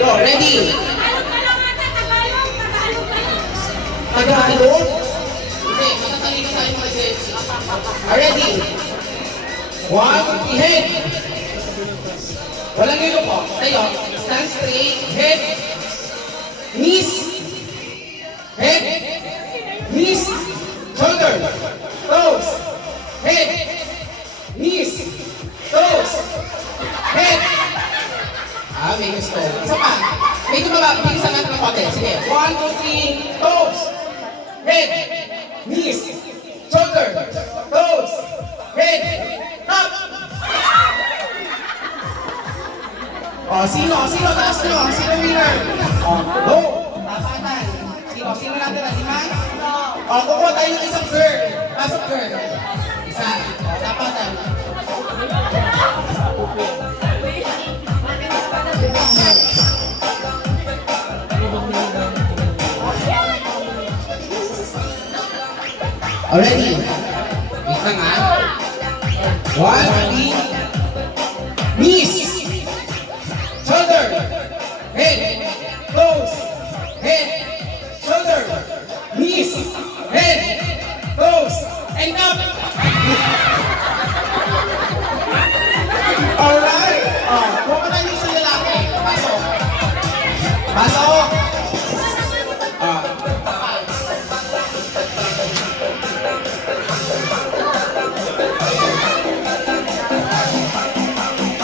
Go, ready? Tagalog? Hindi, matatalino tayo mga Jets. Ready? One, head. Walang ilo po. Tayo. Stand straight. Head. Knees. Head. Knees. Shoulder. Toes. Head. Knees. Toes. Head. May gusto. Isa pa. May tumaba. Bilisan natin ng konti. Sige. 1, 2, 3. Toes. Head. Knees. Shoulder. Toes. Head. Up. Sino? Sino taas nyo? Sino winner? Go. Tapatan. Sino natin na? Lima? Kukuha tayo ng isang girl. Pasok girl. Isa. Tapatan. Already? Wait lang ha. 1, 3. Knees. Shoulder. Head. Toes. Head. Shoulder. Knees. Head. Toes. And up. Alright. Kuha ka tayo sa lalaki. Pasok. Pasok.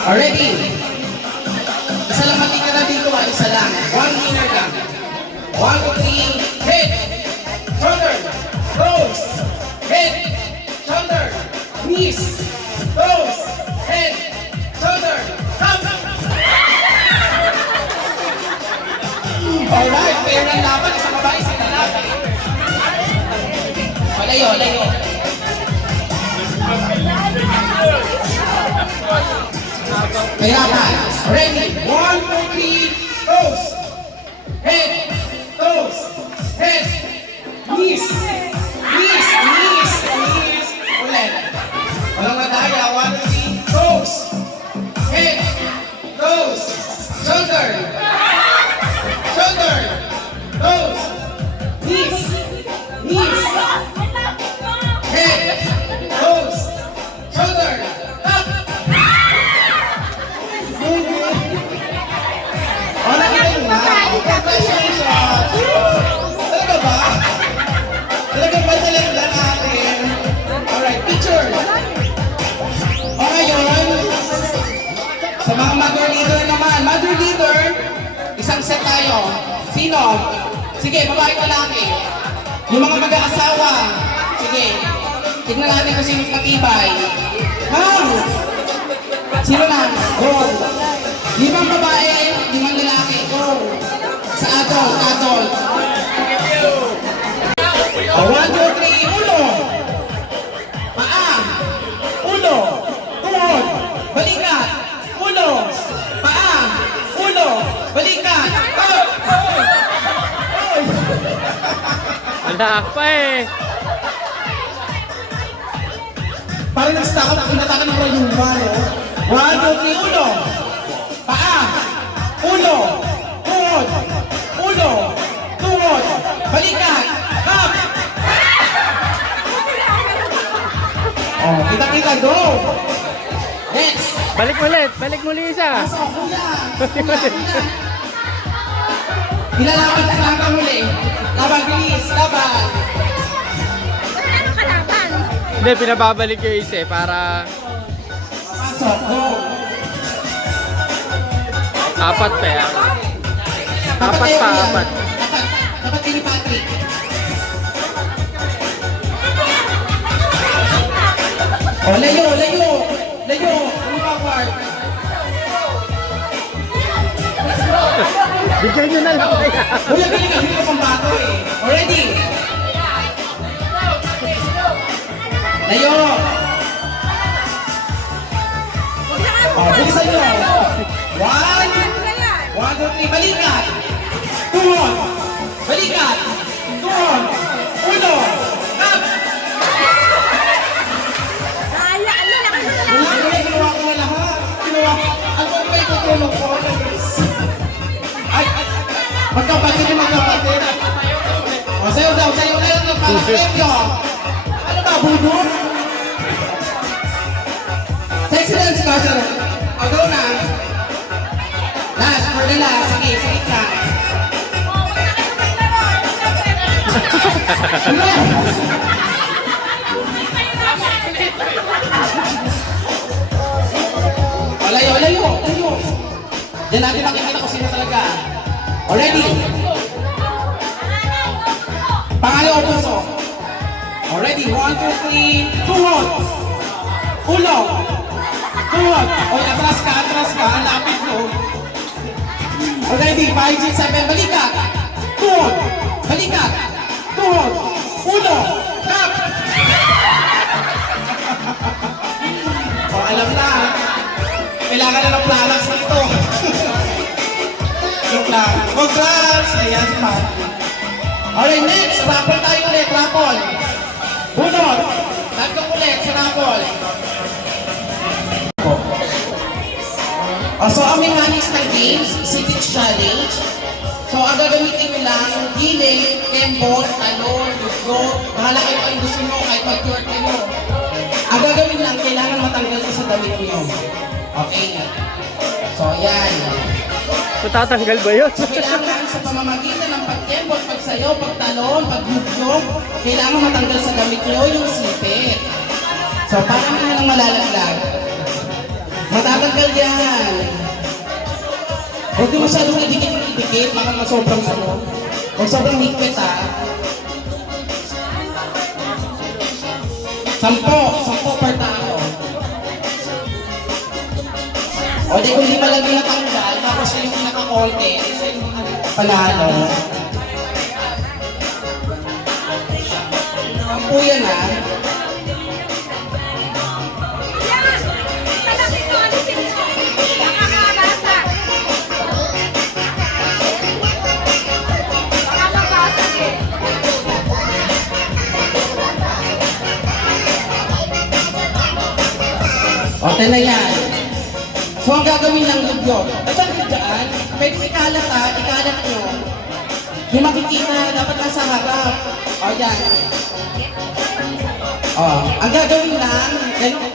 Already? Isa lang matika na dito ha, isa lang. One winner lang. 1, 2, 3, head, shoulder, toes, head, shoulder, knees, toes, head, shoulder, up! Alright, fair ang laban. Isang babae, isang lalaki. Layo, layo. Kaya ka. Ready? 1, 2, 3, toes. Head. Toes. Head. Knees. Knees. Knees. Knees. Ulit. Walang madaya. 1, 2, 3, toes. Head. Toes. Shoulder. Shoulder. Toes. Knees. Knees. Head. Toes. Shoulder. Congratulations! Talaga ba? Talaga ba talaga natin? Alright, picture! O ngayon, sa mga mother leader naman. Mother leader, isang set tayo. Sino? Sige, babae ko laki. Yung mga mag-aasawa. Sige, tignan natin kung sino matibay. Ma'am! Sino na? Go! 5 babae, 5 lalaki. Go! Sa adult. 1, 2, 3, ulo. Paa. Ulo. Tuhod. Balikat. Ulo. Paa. Ulo. Balikat. Wala pa eh. Parang nag-stack up. Pinatakan ng rayuma, no? 1, 2, 3, ulo. Paa. Ulo. Tuhod. Ulo. Tuhod. Balikat. Up. Kita-kita. Go. Next. Balik ulit. Balik muli isa. Pasok, kuya. Ilalaban na lang ang huli. Laban, bilis. Laban. Hindi, pinababalik yung isa eh, para Pasok. Go. apat pa yan. Apat pa, apat. Dapat ni Patrick. Layo. Layo. Ano ba, Mark? Bigyan nyo na lang kaya. Kuya, hindi ka pang bato eh. Already? Layo. Bilisan nyo. 1, 2, 3, balikat. Tuhod. Balikat. Tuhod. Ulo. Up. Ginawa ko na lahat. Ang kong may tutulong ko. lagi niyo magkapatid. O, sayo daw ng parang premyo. Ano ba, budol? Sa excellence ka, sir. O, go na. Last, for the last. Sige, sige ka. O, layo. Diyan natin makikita kung sino talaga. Already? Pangalawa o puso. Already? 1, 2, 3. Tuhod. Ulo. Tuhod. O, atras ka. Ang lapit mo. Already? 5, 6, 7. Balikat. Tuhod. Balikat. Tuhod. Ulo. Kap. O, alam na. Kailangan na ng planaks dito. Joke lang. Congrats! Ayan si Patrick. Alright, next. Rapol tayo ulit. Rapol. Bunot. Tatlong ulit sa rapol. So, aming hanis ng games, City Challenge. So, ang gagamitin nyo lang, giling, kembot, talon, dugo. Bahala kayo ang gusto nyo, kahit mag-twerk nyo. Ang gagawin lang, kailangan matanggal ko sa damit nyo. Okay. So, ayan. Matatanggal ba yun? So, kailangan sa pamamagitan ng pagkembot, pagsayaw, pagtalon, pagbugyog, kailangan matanggal sa damit nyo yung sipit. So, parang hindi nang malalaglag. Matatanggal yan. Huwag di masyadong idikit, baka masobrang ano. Huwag sobrang higpit ha. 10 per tao. O di kung di malagi natanggal, tapos yung pinaka-konti, panalo. Ang puyan ha. Okay na yan. So, ang gagawin ng lugyog. At ang lugyaan, pwede ikalat ha, ikalat nyo. Yung makikita, dapat nasa harap. O, yan. O, ang gagawin lang, ganun.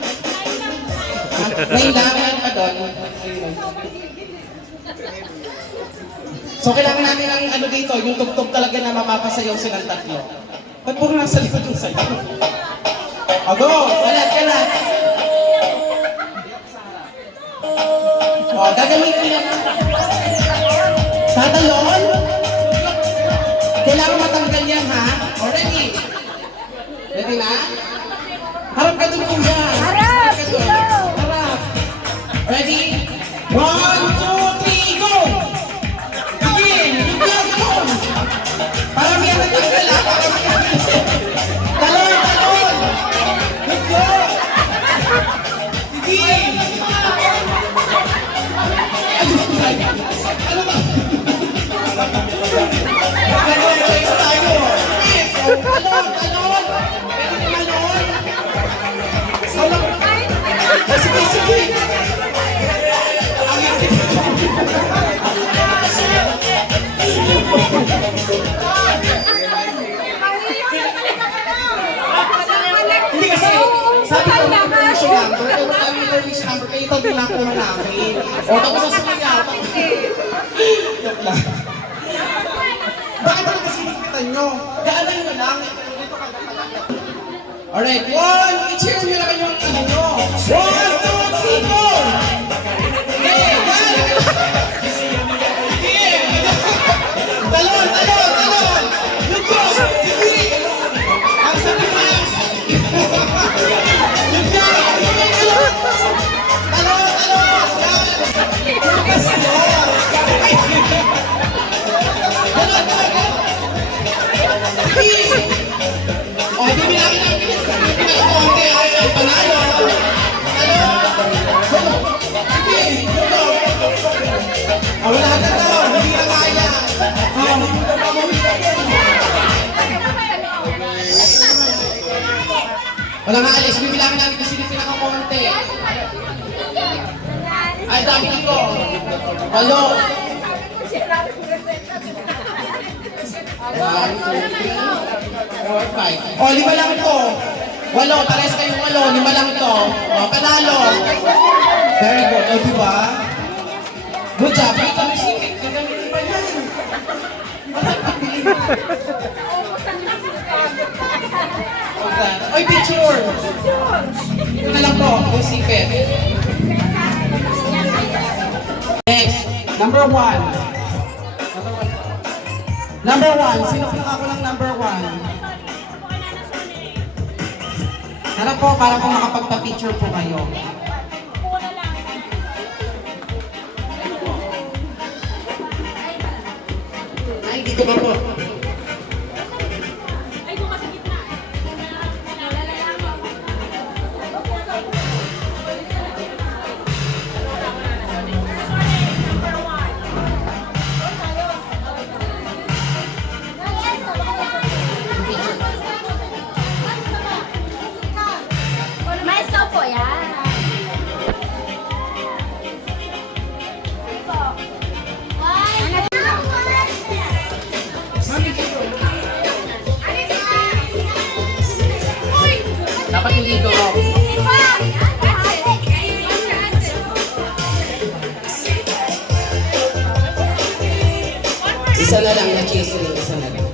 May lang pa doon. So, kailangan natin ng ano dito, yung tugtog talaga na mapapasayaw silang tatlo. Ba't puro nasa likod yung sayaw? O, go! Kalat! O, gagamitin yan. Tatalon. Kailangan matanggal yan, ha? O, ready? Ready na? Harap ka dun kuya. Harap! Harap. Ready? 1, 2, 3, go! Begin! Go! Paramihan na tanggal, ha? Paramihan. Talon! Let's go! Begin! Ano ba? Nag-exercise tayo. Talon! Pwede tumalon. Talon. Sige. Hindi kasi, sabi ko na wish number, kaya wala kami na wish number, kayo ito ginagawa namin. O, tapos sa sumayaw. Joke lang. Bakit talaga sinipitan nyo? Gaanan nyo lang. Alright, 1, i-cheer nyo lang yung ano nyo. 1, 2, 3, go! Okay, talon! Look go! Sige! Ang sabihin! Look go! Talon! Lukas mo! Sige! O, hindi bilangin ang bilis. Pinakakonti ay panalo. Sige! Go! Wala ka daw! Hindi na kaya! Walang alis, bibilangin natin kasi hindi pinakakonti. Ay, dami dito. Hello. 1, 2, 3, 4, 5. O, 5 lang ito. 8, pares kayong 8. 5 lang ito. O, panalo. Very good. O, diba? Good job. May kami sipit. Gagamitin pa yan. Oy, picture! Ito na lang po, yung sipit. Next, number 1. Number 1, sino ako ng number 1? Tara po, para po makapagpa-picture po kayo. Ay, dito ba po? Maestro po yan. Dapat hindi ito. Isa na lang na cheese ring, isa na lang.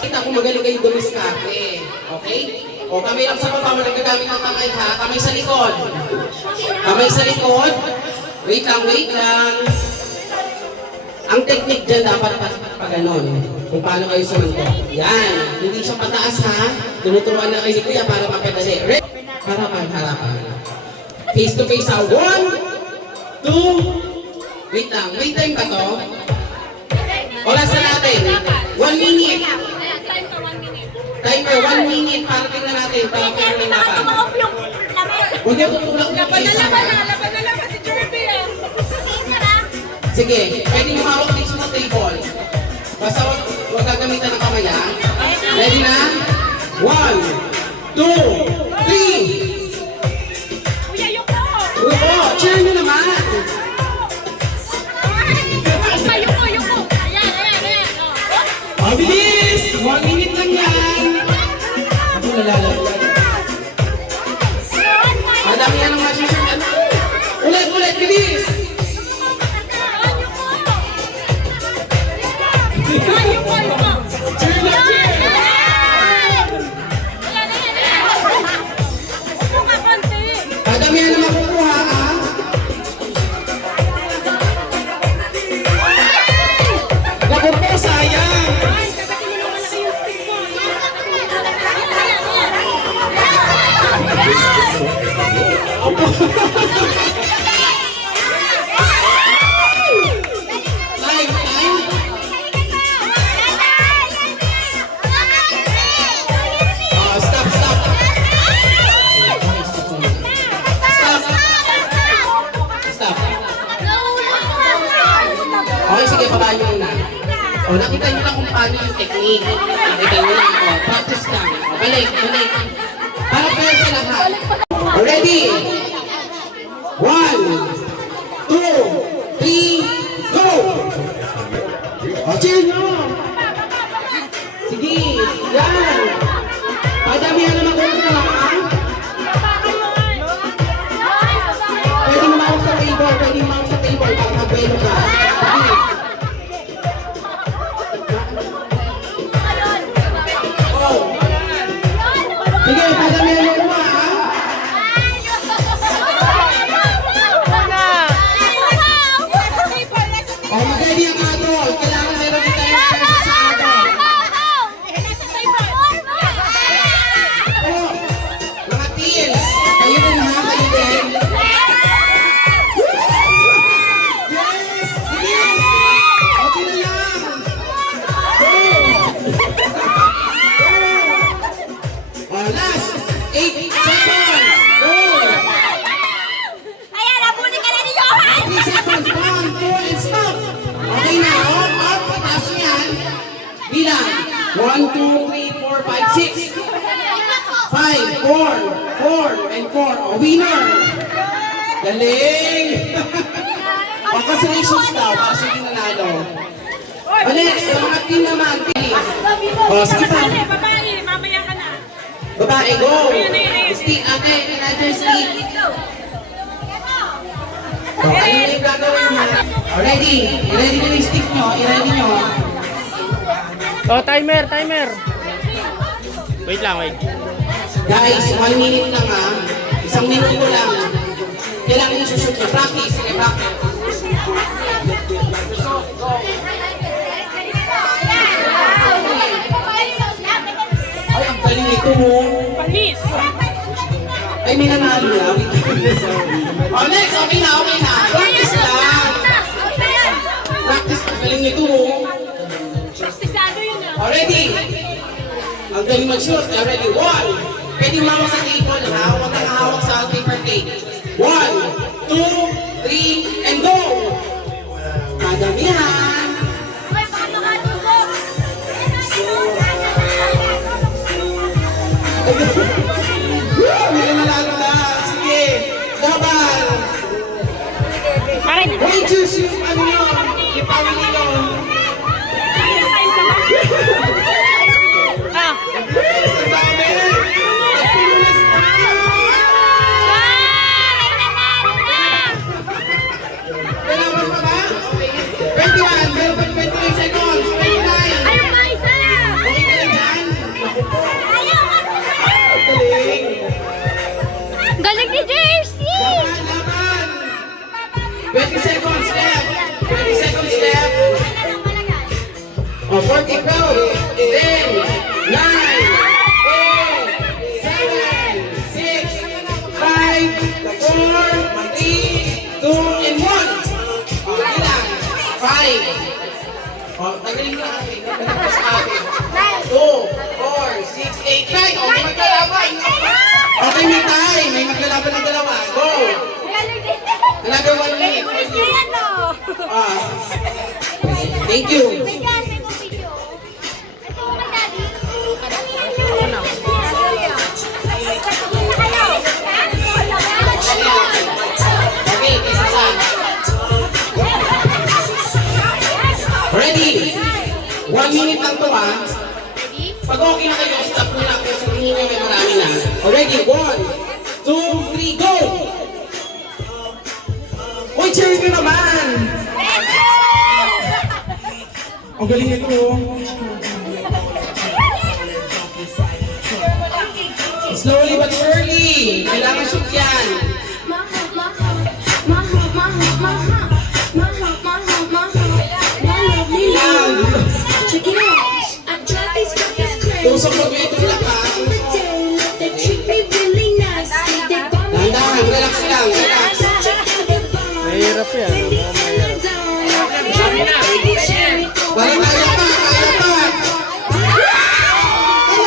Kita ko magaling kayong dumiskarte. Okay? O kami lang sa baba mo nagagamit ng kamay ha. Kamay sa likod. Kamay sa likod. Wait lang, wait lang. Ang technique dyan dapat pag ganon. Kung paano kayo sumunod. Yan. Hindi siya pataas ha. Tinuturuan na kayo ni Kuya para mapadali. Ready? Harapan, harapan. Face to face ha. 1, 2, wait lang. May time ba to? Oras na natin. 1 minute. Timer, 1 minute para tingnan natin. Para tingnan natin. Huwag niyo tutulak niyo. Laban na laban si Jerby ah. Sige, pwede niyo mawag dito sa table. Basta huwag gagamitan ng kamay ha. Ready na? 1, 2, 3. Kuya, yung ko. Upo, cheer nyo naman. Yung ko. Ayan. Mabilis! 1 minute lang yan. Ako nalalagay. Madami yan ang masusunod. Ulit, bilis! Cheer na, cheer! Madamihan na makukuha, ha? Naku po, sayang! Time? Oh, stop! Stop! Okay, sige, babaan nyo muna. O, nakita nyo lang kung paano yung technique. Nakita nyo lang. O, practice lang. O, balik. Para fair sa lahat. O, ready? 1, 2, 3, go! O, cheer nyo! Sige, yan! Padamihan naman ko ito, ha? Pwede lumawag sa table, para mag-belo ka. Sige. Oh. Sige, padamihan mo mo, ha? Oh, mag-ready ang adult. Kailangan meron din tayo special sa adult. Oh, mga teens. Kayo din, ha? Kayo din. Yes! Bilis! Okay na lang. Go! Oh, last 8 seconds. Go! 3 seconds. 1, 2, and stop. Okay na. Up. Pataas nyo yan. Bilang. 1, 2, 3, 4, 5, 6. 5, 4, and 4. O, winner. Galing. Congratulations daw. Para sa nanalo. sa mga team naman, please. O, sige pa. Babae, babae, mamaya ka na. Babae, go. Ayun, ayun, ayun. Stick, okay, another stick. O, ano na yung gagawin niya? O, ready. I-ready nyo yung stick nyo. I-ready nyo. Oh, timer, timer. Wait lang, wait. Guys, 1 minute lang ha. 1 minuto lang. Kailangan nyo sushoot nyo. Practice. Sige, practice. Ay, ang galing nito mo. Panis. Ay, may nanalo na. O, next. Okay na, okay na. Practice lang. Practice. Ang galing nito mo. Praktisado yun ah. O, ready? Ang galing mag-shoot. O, ready? 1. Pwede umawak sa table ha. Huwag kang hawak sa paper plate. 1, 2, 3, and go! Madamihan. May nanalo na. Sige. Laban. Akin na. Wait, choose yung ano yun. Yung pamili nyo. Ah. Ang dami. Nagpulis na. Kailangan pa ba? 21. Meron pa 29 seconds. 29. Ayun na, isa. Okay ka na dyan? Galing. Galing ni Jersey! Laban, laban. 20 seconds left. 20 seconds left. Oh, 40 go. 10, 9, 8, 7, 6, 5, 4, 3, 2, and 1. Oh, ilan? 5. Oh, tagaling na atin. Tagaling sa atin. 2, 4, 6, 8, 9. Oh, may maglalaban. Okay, may tie. May maglalaban ng dalawa. Go. Another 1 minute. Ah. Thank you. Okay, isa sa. Ready? 1 minute lang to ha. Pag okay na kayo, stop nyo lang. Kasi hindi nyo may marami na. Already, 1, 2, 3, go! Uy, cheering ka naman! Ang galing nito. Slowly but surely. Kailangan shoot yan. Tusok mo dito lang ha. Dahan-dahan, relax lang. Relax. Mahirap yan. Oh, mahirap. Parang kaya pa, kaya pa. Kaya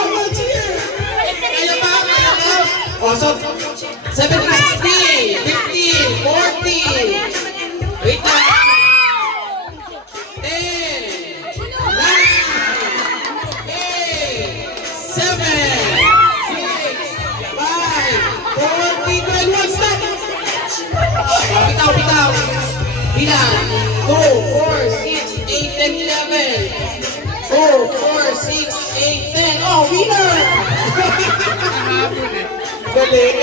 pa, cheer. Kaya pa, kaya pa. O, so, 17, 16, 15, 14. Wait na. 10, 9, 8, 7, 6, 5, 4, 3, 2, and 1, stop. Bitaw, bitaw. Bilang. 2, 4, 6, 8, 10, 11. 2, 4, 6, 8, 10. Oh, winner! Galing.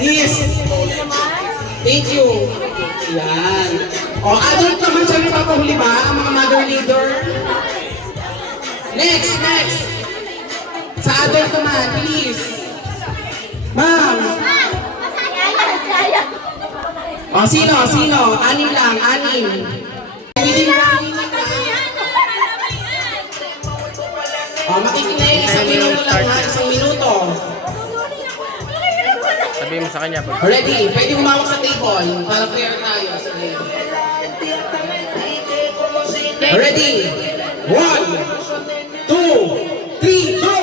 Yes. Thank you. Yan. Oh, adult naman siya yung papahuli ba? Ang mga mother leader. Next, next. Sa adult naman, please. Ma'am. Oh, sino? Sino? Anim lang, anim. Pwede na anim lang. Oh, makikinay. 1 minuto lang ha. 1 minuto. Sabihin mo sa kanya. Pag Ready? Pwede humawak sa table para fair tayo. Sige. Ready? 1, 2, 3, go!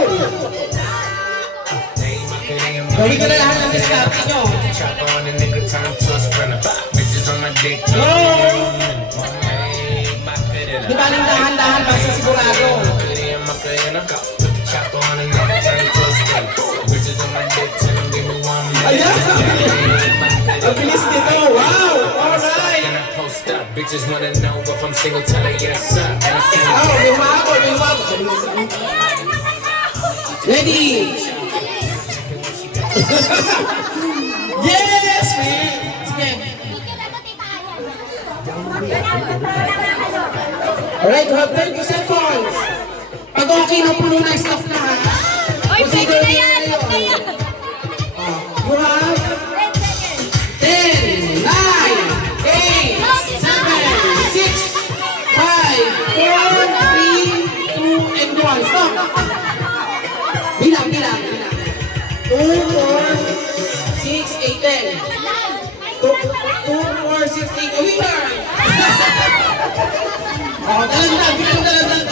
Gawin ko na lahat ng diskarte nyo. Chop on a nigga, turn to a sprinter. Bitches on my dick, Go! turn Di ba nang dahan-dahan basta sigurado? Put the chopper on a nigga, turn to a sprinter. Bitches on my dick, tell them give me one. Ayan! Ang bilis nito! Wow! Alright! And I post up. Bitches wanna know if I'm single, tell her yes, sir. And I feel Oh, may humabol, may humabol. Ready? Yes, man! Sige. Alright, you have 30 seconds. Pag okay na puno na, stop na ha. Oy, pwede na yan! Stop na yan! You have 10, 9, 8, 7, 6, 5, 4, 3, 2, and 1. Stop! Bilang. 2, 4, 6, 8, 10. 2, 4, 6, 8. A winner! Oh, dalang-dalang. Bilang dalang-dalang.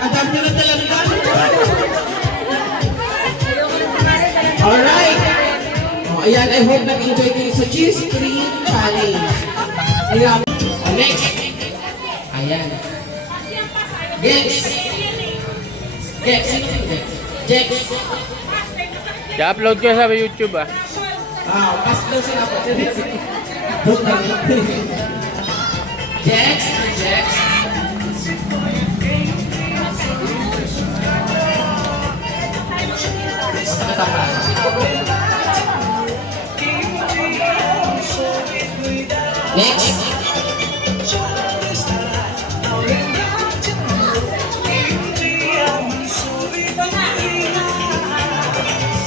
Ang dami na dalang-dalang. Alright! Oh, ayan, I hope nag-enjoy kayo sa Cheese 3 Challenge. Ayan. Oh, next. Ayan. Gex. Sino yung Gex? Gex. I-upload ko sa YouTube ah. Pass daw sila po. Gex. Next.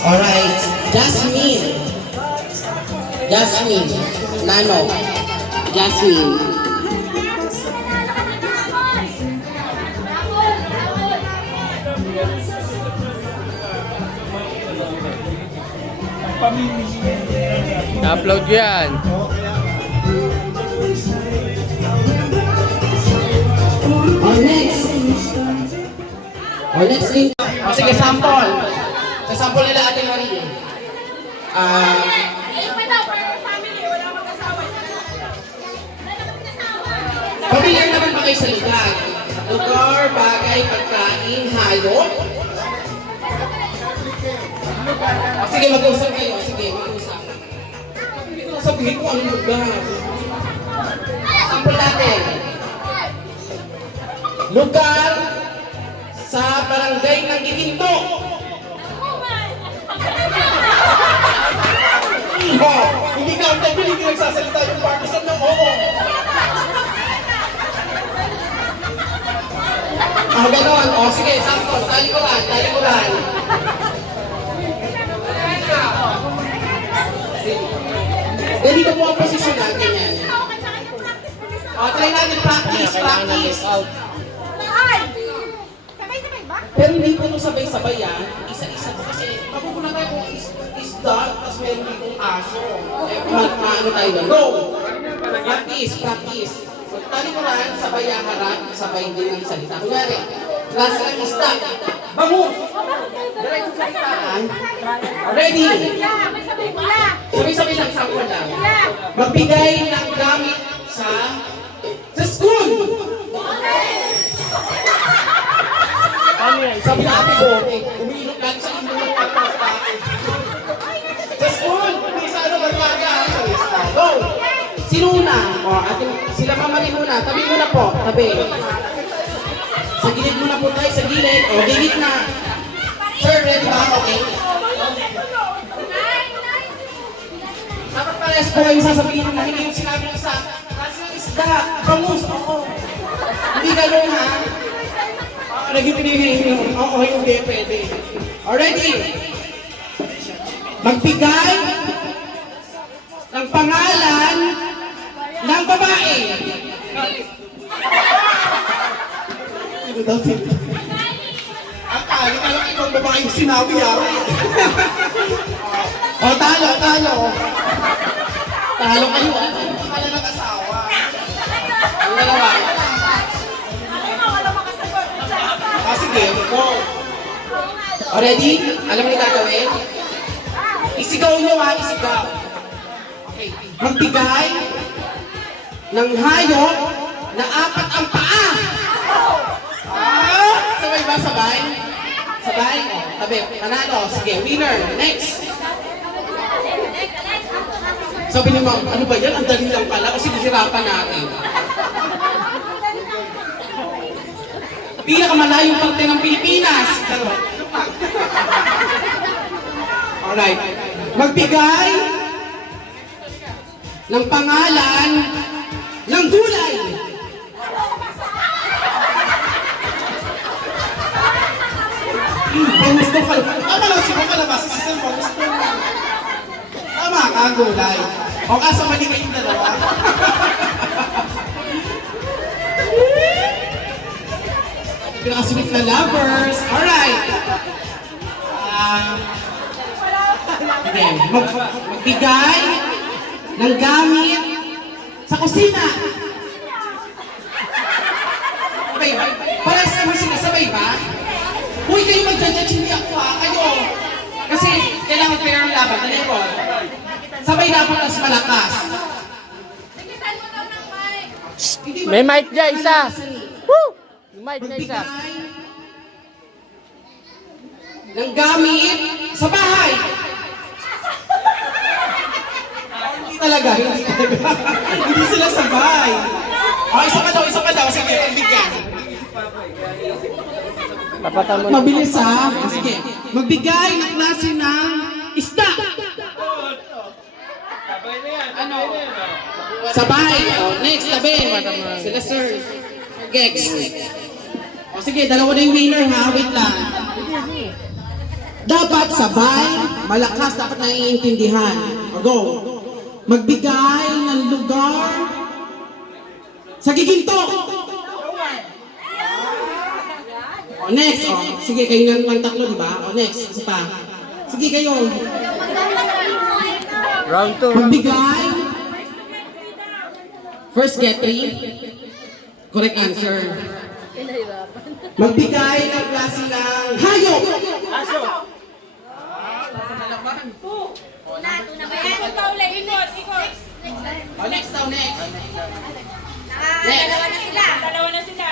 Alright, Jasmine. Nano. Jasmine. I-upload ko yan. Next link. Sige, sample. Sa sample nila Ate Marie. Pamilyar naman ba kayo sa lugar? Lugar, bagay, pagkain, hayop? Sige, mag-usap kayo. Sabihin ko anong lugar. Sample natin. Lugar sa barangay ng Giginto. Hindi ka ang tabi, hindi nagsasalita yung partisan ng oo. Ganon. Sige, sample. Talikuran. Dito po ang posisyon natin yan. Try natin practice. Pero hindi po ito sabay-sabay yan. Isa-isa po kasi mapupunan tayo kung isda, tapos meron ditong aso. Maano tayo na. Go! Practice. Talikuran, sabay ang harap, sabay din ang salita. Kunyari, lasa ng isda. Bangus! Diretso sa istaan. Ready? Sabay-sabay lang, sample lang. Magbigay ng gamit sa school! Sabi na Ate Bote, umiinok lang sa inyo ng pagkakas. Sa school, hindi sa ano barbaga. Go! Sino una? Sila Mama muna. Tabi muna po. Tabi. Sa gilid muna po tayo. Sa gilid. Gilid na. Sir, ready ba? Okay. Dapat pares po yung sasabihin na hindi yung sinabi ng isa. Kasi yung isda. Bangus. Oo. Hindi gano'n ha. Naging pinigil. Oo, hindi. Pwede. Already. Magbigay ng pangalan ng babae. Ano daw sila? Akala ka lang ibang babae yung sinabi yari. Talo. Talo kayo ah. Akala nag-asawa. Ang dalawa. Sige, go. Ready? Alam niyo gagawin? Isigaw nyo ha, isigaw. Okay. Magbigay ng hayop na 4 ang paa. Sabay ba? Sabay? Tabi. Panalo. Sige, winner. Next. Sabi ni ma'am, ano ba yan? Ang dali lang pala kasi nasirapan natin. Pinakamalayong parte ng Pilipinas. Alright. Magbigay ng pangalan ng gulay. Pangusto ka lang. Tama lang siya kalabas. Tama ka, gulay. O kaso mali kayong dalawa. Pinaka-sweet na lovers. Alright. Okay. Magbigay ng gamit sa kusina. Okay. Para sa mga sinasabay ba? Uy, kayo mag-judge, hindi ako ha. Kayo. Kasi kailangan kayo ng laban. Dali ko. Sabay dapat mas malakas. May mic dyan, isa. Woo! May mic dyan, isa. Magbigay ng gamit sa bahay. Hindi talaga, hindi talaga. Hindi sila sabay. O, isa pa daw. Sige, pagbigyan. Tapatan mo. Mabilis ha. O, sige. Magbigay ng klase ng isda. Ano? Sa bahay. O, next, tabi. Sila sir. Gex. O, sige, dalawa na yung winner ha. Wait lang. Dapat sabay, malakas, dapat naiintindihan. O, go. Magbigay ng lugar sa giginto. O, next. O, sige, kayo naman tatlo, di ba? O, next. Isa pa. Sige, kayo. Round 2. Magbigay. First get 3. Correct answer. Magbigay ng klase ng hayop. O, next daw, next. Dalawa na sila.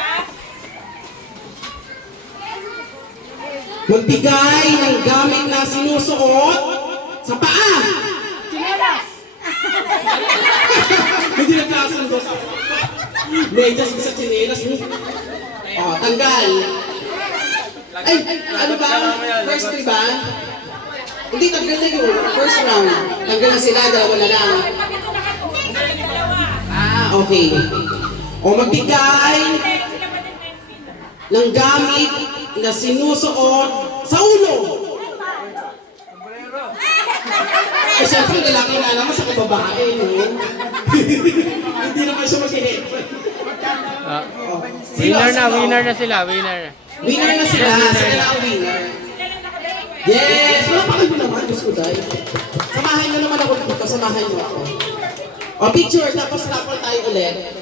Magbigay ng gamit na sinusuot sa paa. Hindi na klasan ko sa medyas sa chinelas mo. O, tanggal. Ay, ano ba? First three ba? Hindi, tanggal na yun. First round. Tanggal na sila, dalawa na lang. Ah, okay. O, magbigay ng gamit na sinusuot sa ulo. Eh, siyempre, lalaki na naman sa kababae, no? Hindi naman siya mag-hit. Winner na sila, winner na. Winner na sila. Sila na ang winner. Yes! Wala pa kayo naman, Diyos ko dahil. Samahan nyo naman ako dito. Samahan nyo ako. O, picture. Tapos rapol tayo ulit.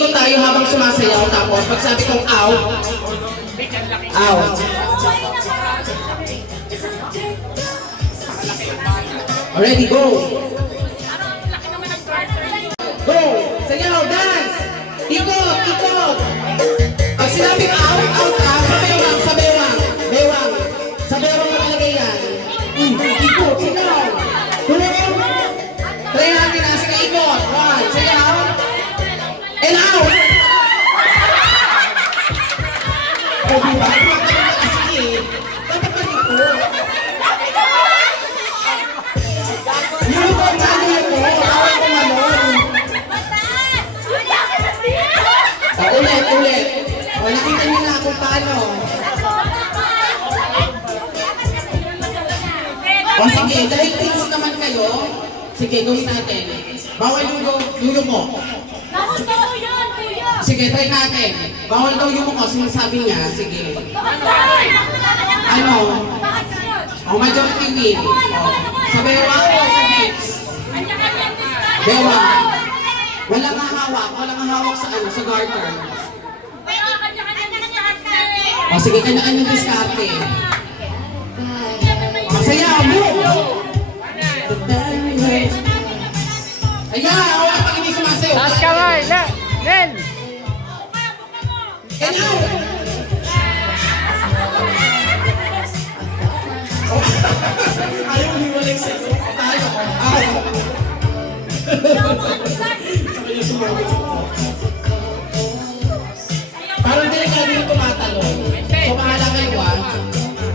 Ito tayo habang sumasayaw. Tapos, pag sabi kong out, out. Already, go! Go! Sayaw, dance! Ikot, ikot! Pag sinabing out, out, out, sa bewang, sa bewang, bewang. Sa bewang nakalagay yan. Ikot, sayaw! Tulong! Try natin na, sige, ikot. One, sayaw! And out! O, diba? Sige, dapat mag-ikot. Yung ko, tsali ko, awal ko malon. Ulit. O, nakita niyo na kung paano. O, sige, dahil teams naman kayo, sige, gawin natin. Bawal yung mo. Sige, try natin. Bawal daw yung mo, sinasabi niya. Sige. Ano? O, majority win. O, sa bewang o sa hips? Bewang. Walang hahawak sa ano, sa garter. O, sige, kanya-kanyang diskarte. O, sayaw, move! Ayan, o, pag hindi sumasayaw. Taas ka nga, Nel! And out! Ayaw mo hiwalay sa'yo. Tayo. Out. Parang delikado yung tumatalon. So, bahala kayo ah.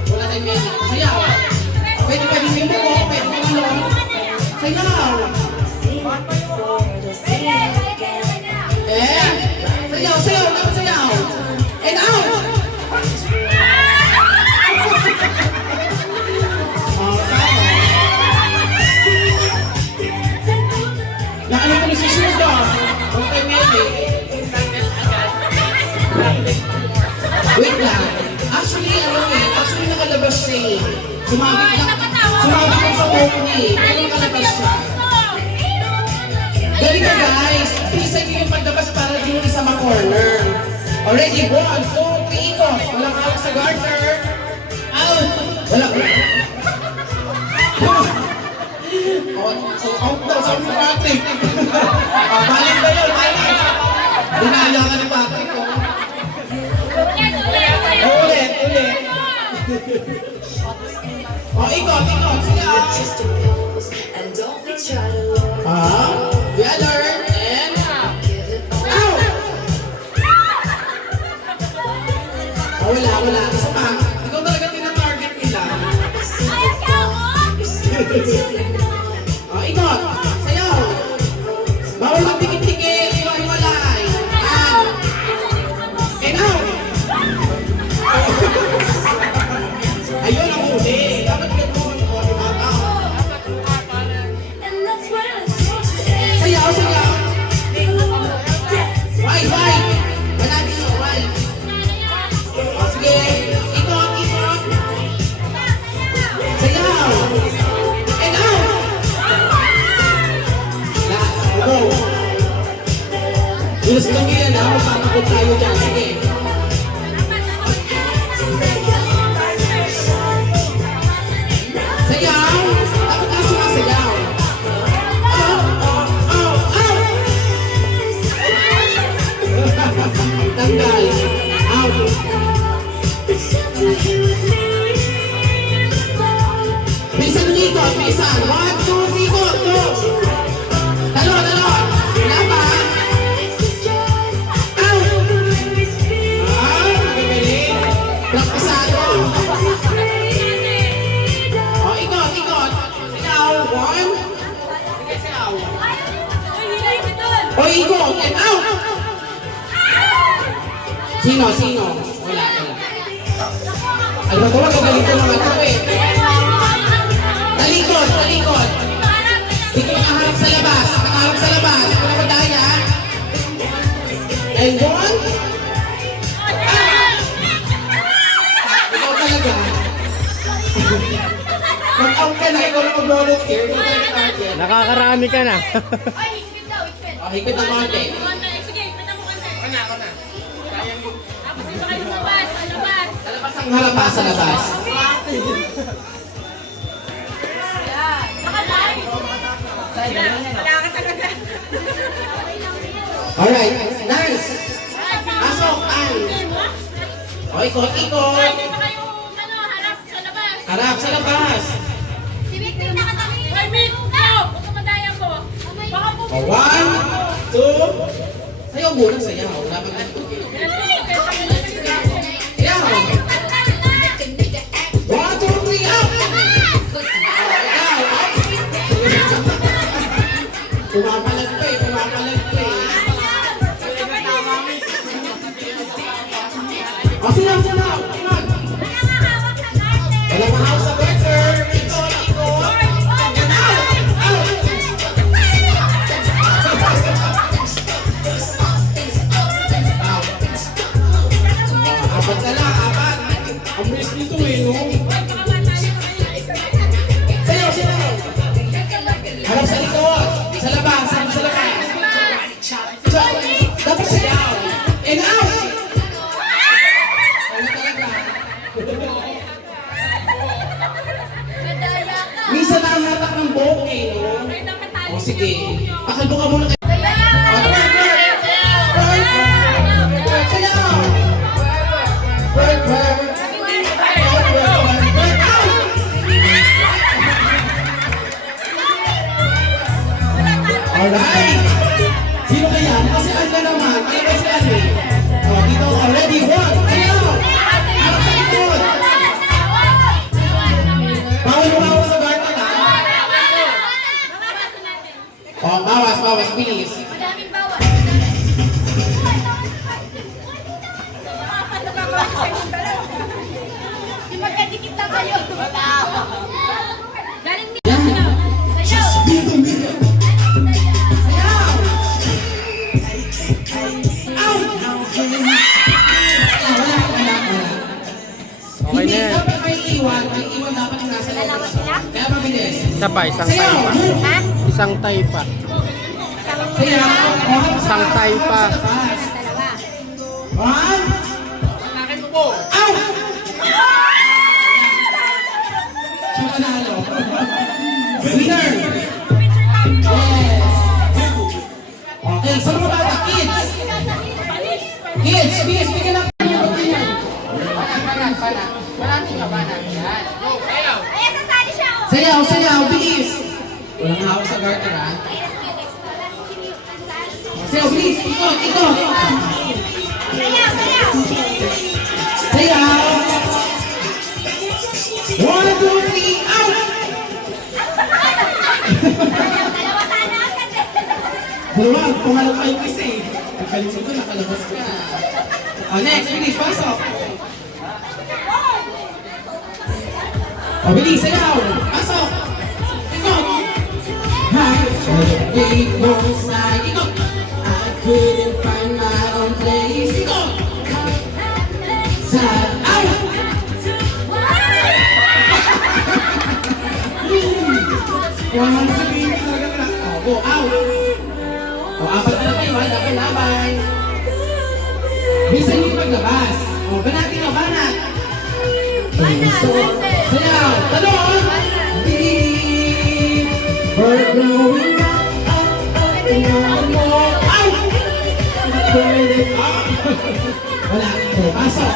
Wala tayong music. Sayaw. Pwede pa din yung buko, pwede pa talon. Sayaw. Eh, sayaw, sayaw, dapat sayaw. And out. Oh, tama. Naano ko na si Suga. Okay, maybe. Wait lang. Actually, actually nakalabas siya eh. Sumabit ka sa opening. Pero nakalabas siya. Galing ka guys. Please, ay yung paglabas para di mo isa ma-corner. Already, 1, 2, 3, ikot. Walang hawak sa garter. Out. Wala. Out daw sa mga Patrick. Balik ba yun? Balik. Dinaya ka ni Patrick ko. Ulit. Ikot. Sige we alert and out. Wala. Isa pa. Ikaw talaga tina-target nila. Ikot. Sayaw. Bawal magdikit-dikit. Hiwalay. And out. Ayun ang huli. Dapat ganun. Sayaw. Right. Managi yung right. Sige. Ikot. Sayaw. And out. Go. Gusto nyo yan ha. Magpapakot tayo dyan. Sige. Sayaw. Dapat ka sumasayaw. Tanggal. Out. Bisan dito. 1, 2, 3, go. Talon. Wala pa. Out. Magaling. Lakasado. Ikot. Sayaw. 1. Sige, sayaw. Ikot. And out. Sino? Wala. Alam mo, magagaling ko naman ito eh. Talikod. Dito nakaharap sa labas. Ito na madaya. And 1. Ikaw talaga. Mag-out ka na. Ikaw na mag-volunteer. Ikaw talaga target. Nakakarami ka na. Higpit ng konti. Sa labas. Sa labas. Alright, nice. Pasok, ikot. Harap sa labas. 1, 2. Sayaw muna, sayaw. Wala pang ganito. Sayaw. 1, 2, 3, up! Pumapalag pa eh. Sayaw. Wala mahawak sa better. Ikot. And out. Apat na lang. Ang risk nito eh, no? Sayaw. Harap sa likod. Sa labas. Dapat sayaw. And out. Wala talaga. Minsan na ang hatak ng buhok eh, no? O sige. Pakalbo ka muna kayo. Alright! Sino kaya? Ready, one, sayaw! Harap sa likod! Bawal humawa sa garter, ha? Oh, bawas, bilis. Madaming bawas. Di magkadikit na kayo. Galing ni Sayaw. Okay na yan. Dapat may iwan dapat yung nasa loob. Dalawa sila? Kaya mabilis. Isa pa, isang tay Sayaw! pa. Ha? Isang tay pa. Sayaw! Isang tay pa. Dalawa. One! Ow! Siya manalo. Winner! Yes! Okay, sa mga bata, kids! Kids, bilis, bigyan lang. Ayan, sasali siya. Oh. Sayaw, bilis! Walang hawak sa garter, ha? Sayaw, bilis! Ikot! Sayaw. Sayaw! 1, 2, 3, out! Dalawa sana agad. Dalawa, pumalap kayo kasi. Pagkalimut ko, nakalabas ka. Oh, next, bilis, pasok! Oh, bilis, sayaw! Pasok! Ikot! Hi, big long side. Ikot! I couldn't find my own place. Ikot! Side, out! Kailangan sabihin ko talaga na. Oh, go, out! Oh, apat na kayo, ha? Dapat laban. Bisa niyo paglabas. Oh, banat. Sayaw! Talon! We're growing up, out! Wala. Oh, pasok.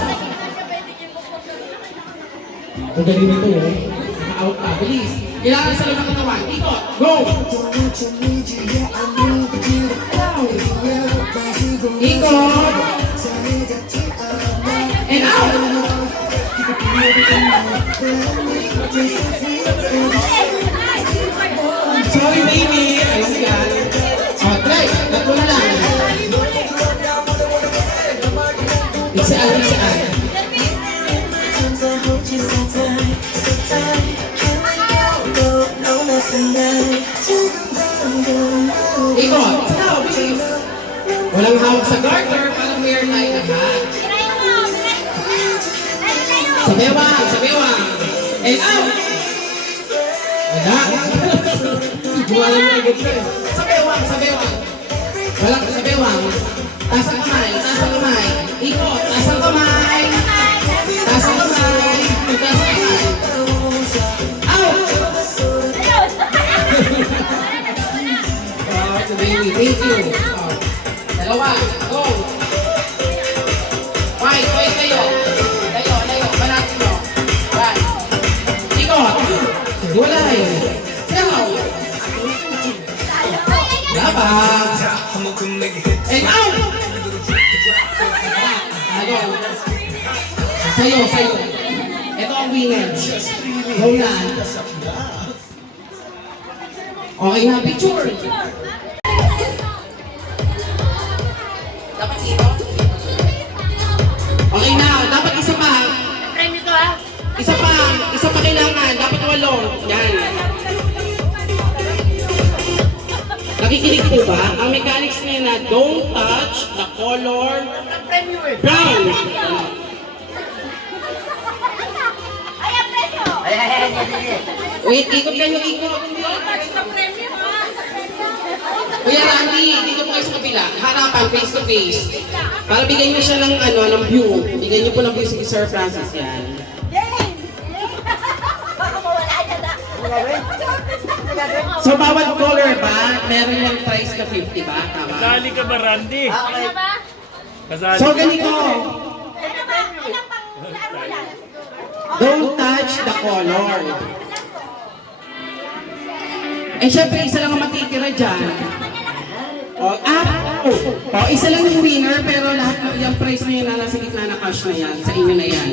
Ang galing nito, eh. Naka-out ka. Bilis. Kailangan sa lang ng katawan. Ikot. Go! Ikot! And out! Sorry, baby. Ayun yan. Oh, try. Gato na lang. Isaan. Ikot. Sayaw, bilis. Walang hawak sa garter. Parang weird tayo lahat. Sabewang. And out! Wala. Wala na agad siya. Sabewang. Walang sabewang. Taas ang kamay. Ikot. Taas ang kamay. Out! Oh, baby. Thank you. Oh. Dalawa. Go. Fight kayo. Layo. Banatin mo. One. Ikot. Wala yun. Sayaw. Labang. And out! Sayo. Ito ang winner. Roland. Okay na, picture. Dapat dito. Okay na, dapat isa pa. Premyo to ah. Isa pa kailangan. Dapat 8. Yan. Nakikinig po ba? Ang mechanics niya na don't touch the color brown. Ayan, premyo. Wait, ikot. Touch the premyo ah. Kuya Randy, dito po kayo sa kabila. Harapan, face to face. Para bigyan niyo siya ng view. Bigyan niyo po ng view si Sir Francis yan. Baka mawala niya na. So, bawat color ba, meron yung price na 50 ba? Tama? Kasali ka ba, Randy? Ano ba? Kasali. So, ganito. Ano ba? Ilang pang wala? Don't touch the color. Eh, syempre, isa lang ang matitira dyan. Isa lang yung winner, pero lahat ng yung prize na yun na nasa gitna na cash na yan, sa inyo na yan.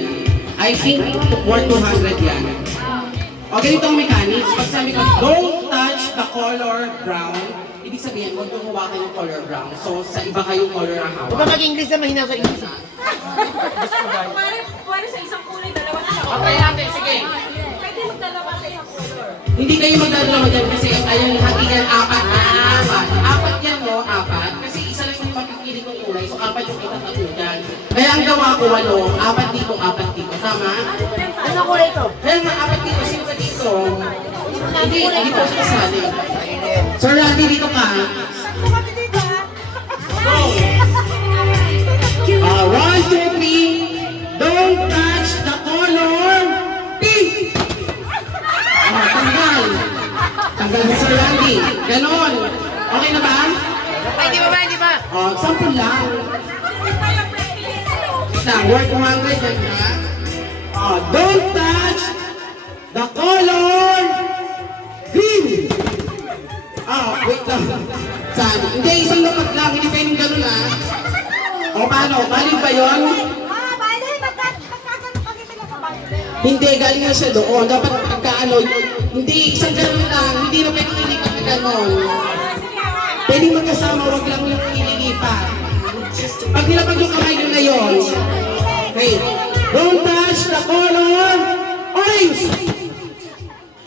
I think worth 200 yan. O, ganito ang mechanics. Pag sabi ko, don't touch the color brown, ibig sabihin, huwag yung hawakan yung color brown. So, sa iba kayong color ang hawak. Huwag mag-English na mahina sa English. Pwede sa isang kulay, dalawa sa isang Okay natin, sige. Pwede magdalawa sa isang color. Hindi kayo magdadalawa dyan kasi ayun hati yan, apat. Apat yan, no? Apat. Kasi isa lang yung mapipili kong kulay, so apat yung itatatlo dyan. Kaya ang gawa ko, apat dito. Tama? Ano kulay ito? Kaya nga, apat dito, sino ka dito? Hindi ko siya kasali. Sir Randy, dito ka. Kami dito, ha? Go! 1, 2, 3. Don't touch the color pink! Tanggal. Tanggal si Sir Randy. Ganon. Okay na ba? Hindi ba? Sample lang. Worth 200 yan ha. Don't touch the color green. Wait lang. Saan? Hindi, isang dapat lang. Hindi pwedeng ganun ha. Paano? Valid ba yun? Bale, magkakagano kami sila sa bahay. Hindi, galing na siya doon. Dapat pagkaano, hindi, isang ganun lang. Hindi na pwedeng ilipat na ganun. Pwedeng magkasama, wag lang yung ililipat. Pag nilapag yung kamay nyo na yun, okay, don't touch the color orange.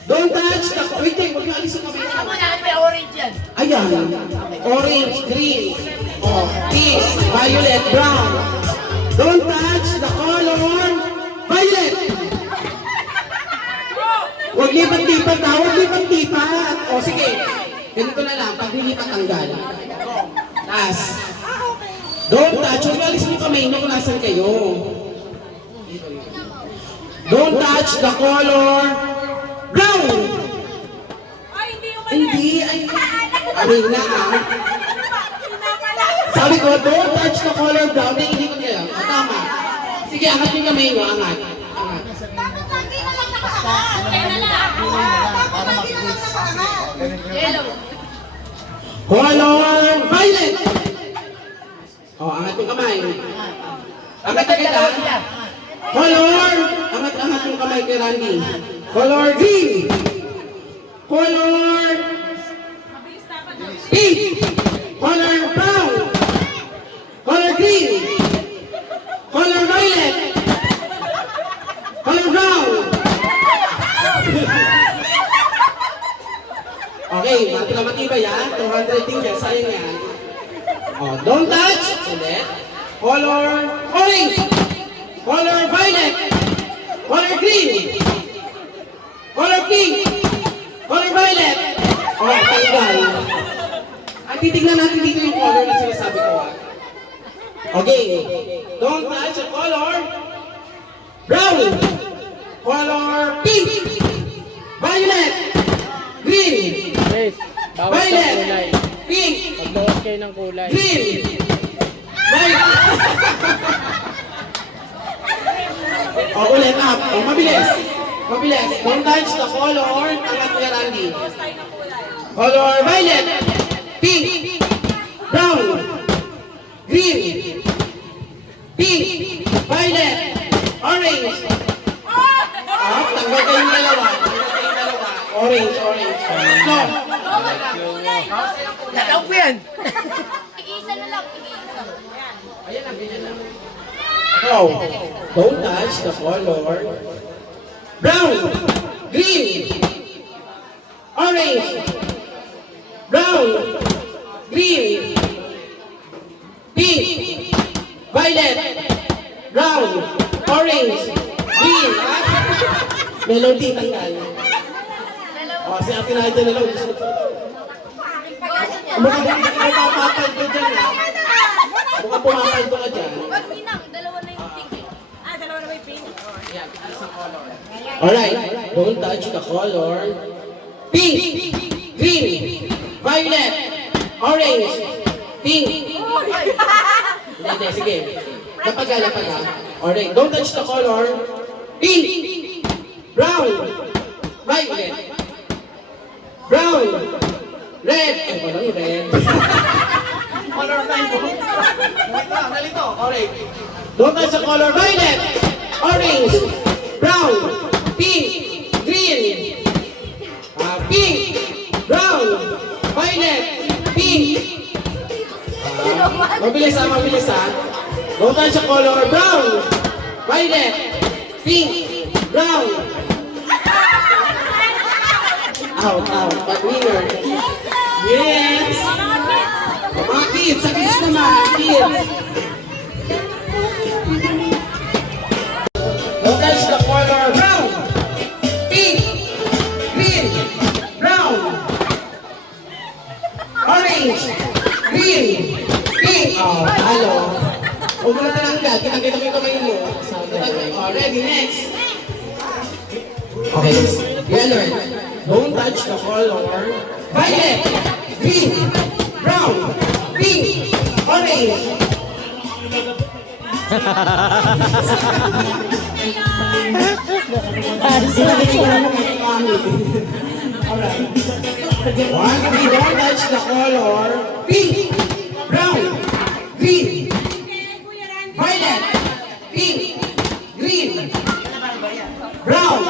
Don't touch the color, wait, huwag nyo alis yung kamay nyo. May orange yan. Ayan, orange, green, pink, violet, brown. Don't touch the color violet. Huwag lipat-lipat na, huwag lipat-lipat. Sige, ganito na lang, pag nilipat tanggal. Taas. Don't touch, huwag alis yung kamay nyo kung nasan kayo. Don't touch the color brown. Ay, hindi umalis. Hindi, aray na Sabi ko, don't touch the color brown. Hindi ko nila. Tama. Sige, angat yung kamay nyo, angat. Dapat lagi na lang nakaangat. Kaya na lang. Dapat lagi na lang nakaangat. Yellow. Color violet. Angat yung kamay. Angat na kita. Color. Angat yung kamay kay Randy. Color green. Color pink. Color brown. Color green. Color violet. Color brown. Okay, matibay ha. 200 din yan. Sayang yan. Don't touch. Ulit. Color orange. Color violet. Color green. Color pink. Color violet. Tanggal. At titignan natin dito yung color na sinasabi ko. Okay. Don't touch the color brown. Color pink. Violet. Green. Guys, bawal sa Violet. kulay. Pink. Magbawas kayo ng kulay. Green. Violet. Ulit up. Mabilis. Mabilis. Don't touch the color. Angat niya, Randy. Color violet. Pink. Brown. Green. Pink. Violet. Orange. Tanggal kayong dalawa. Orange. No. Nakaw ko yan. Tig-isa na lang. Tig-isa. Ayan lang, ganyan lang. Go. Don't touch the color. Brown. Green. Orange. Brown. Green. Pink. Violet. Brown. Orange. Green. Melody, tanggal. Si Ate Nadia na lang. Mukhang pumapaldo dyan ha. Mukhang pumapaldo ka dyan. Wag minang. Dalawa na yung pink eh. Dalawa na yung pink. Alright, don't touch the color. Pink, green, violet, orange, pink. Hindi, sige. Lapaga. Alright, don't touch the color. Pink, brown, violet, brown, red. Walang red. nalito. Orange. Don't touch the color violet, orange, brown, pink, green, pink, brown, violet, pink. Mabilis ha. Don't touch the color brown, violet, pink, brown. Out. But winner. Yes. Mga kids, sa kids naman, kids. Don't touch the color brown, pink, green, brown, orange, green, pink. Oh, halo. Huwag mo na talanggal. Kitang-kita mo yung kamay mo. Oh, ready, next. Okay, yellow. Don't touch the color violet, green, brown, pink, orange. Alright. One, three, don't touch the color pink, brown, green, violet, pink, green, brown,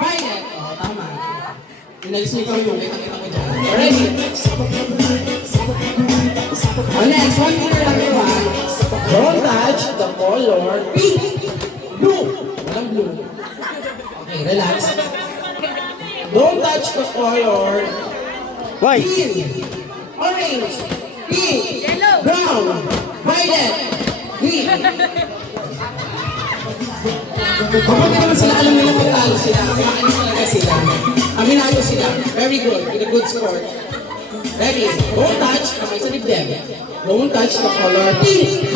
violet. Oh, tama. Inalis mo ikaw yung kita ko dyan. Ready? Oh, next, one minute lang yun ha. Don't touch the color pink, blue. Walang blue. Okay, relax. Don't touch the color White. green, orange, pink, brown, violet, green. Kapag naman sila alam nila kung talo sila, makainis talaga sila. Aminado sila. Very good. With a good score. Ready? Don't touch. Okay, sa dibdib. Don't touch the color pink,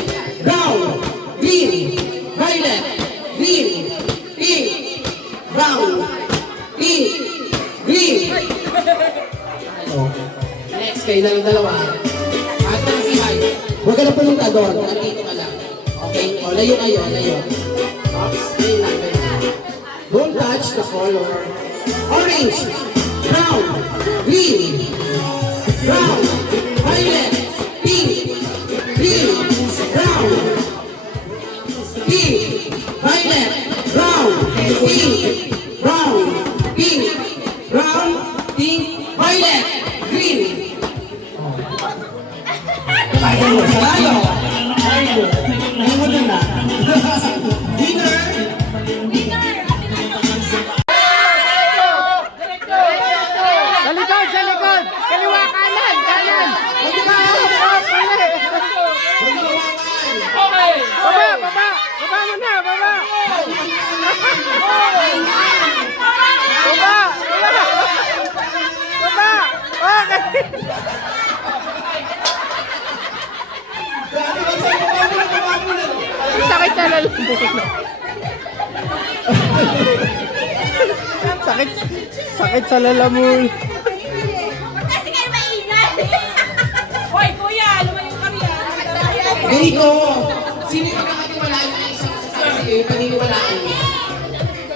brown, green, violet, green, pink, brown, pink, green. Next, kayo na yung dalawa. At nasihay. Huwag ka na pumunta doon. Nandito ka lang. Okay? O, layo kayo, layo. Oops, ayun lang. Don't touch the color orange, brown, green, brown, violet, pink, green, brown, pink, violet, brown, pink, brown, pink, brown, pink, violet, green. Ayaw, salayo. Ayaw. Ayaw mo dun na. Dinner. Sa likod! Kaliwa kanan! Kanan! Huwag ka! Mali! Baba! Baba mo na! Baba! Baba! Okay! Sakit sa lalamunan. Sakit sa lalamunan. Kasi kayo maingay. Hoy, kuya, lumayo kami ah. Ganito. Sino yung magkakatiwalaan na isang sa iyo? Yung paniniwalaan niya.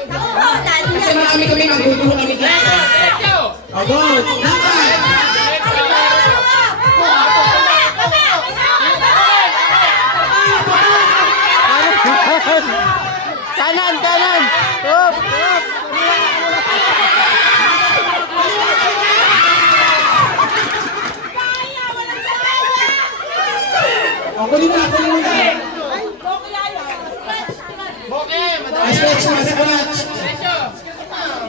Ako, dali Kasi marami kami maggugulo kami dito. O, go! Lakad! Kanan! Kanan! Up! Up! O, kunin mo na, kunin mo na. Scratch na, scratch.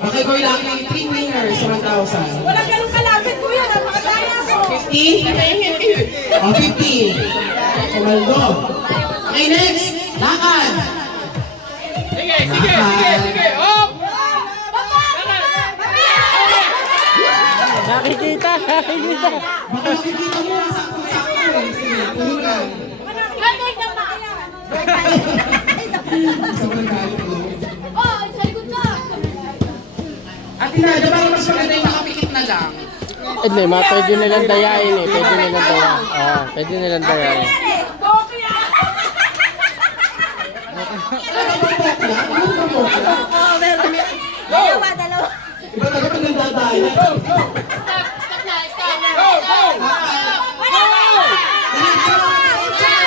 Okay, ko lucky. 3 winners, 1,000. Wala ganun kalapit, kuya. Napakadaya ko. 50? O, 50. Kumaldo. Okay, next. Lakad. Sige. Nakikita! Baka makikita mo sa sakto eh. Sige, kunin mo na. Sobrang galit mo. Oh, sa likod ka. At Tina, diba mas maganda yung nakapikit na lang? Hindi, pwede nilang dayain eh. Pwede nilang dayain. Oo, pwede nilang dayain. Oh, meron. Dalawa. Iba taga pag nagdadayo.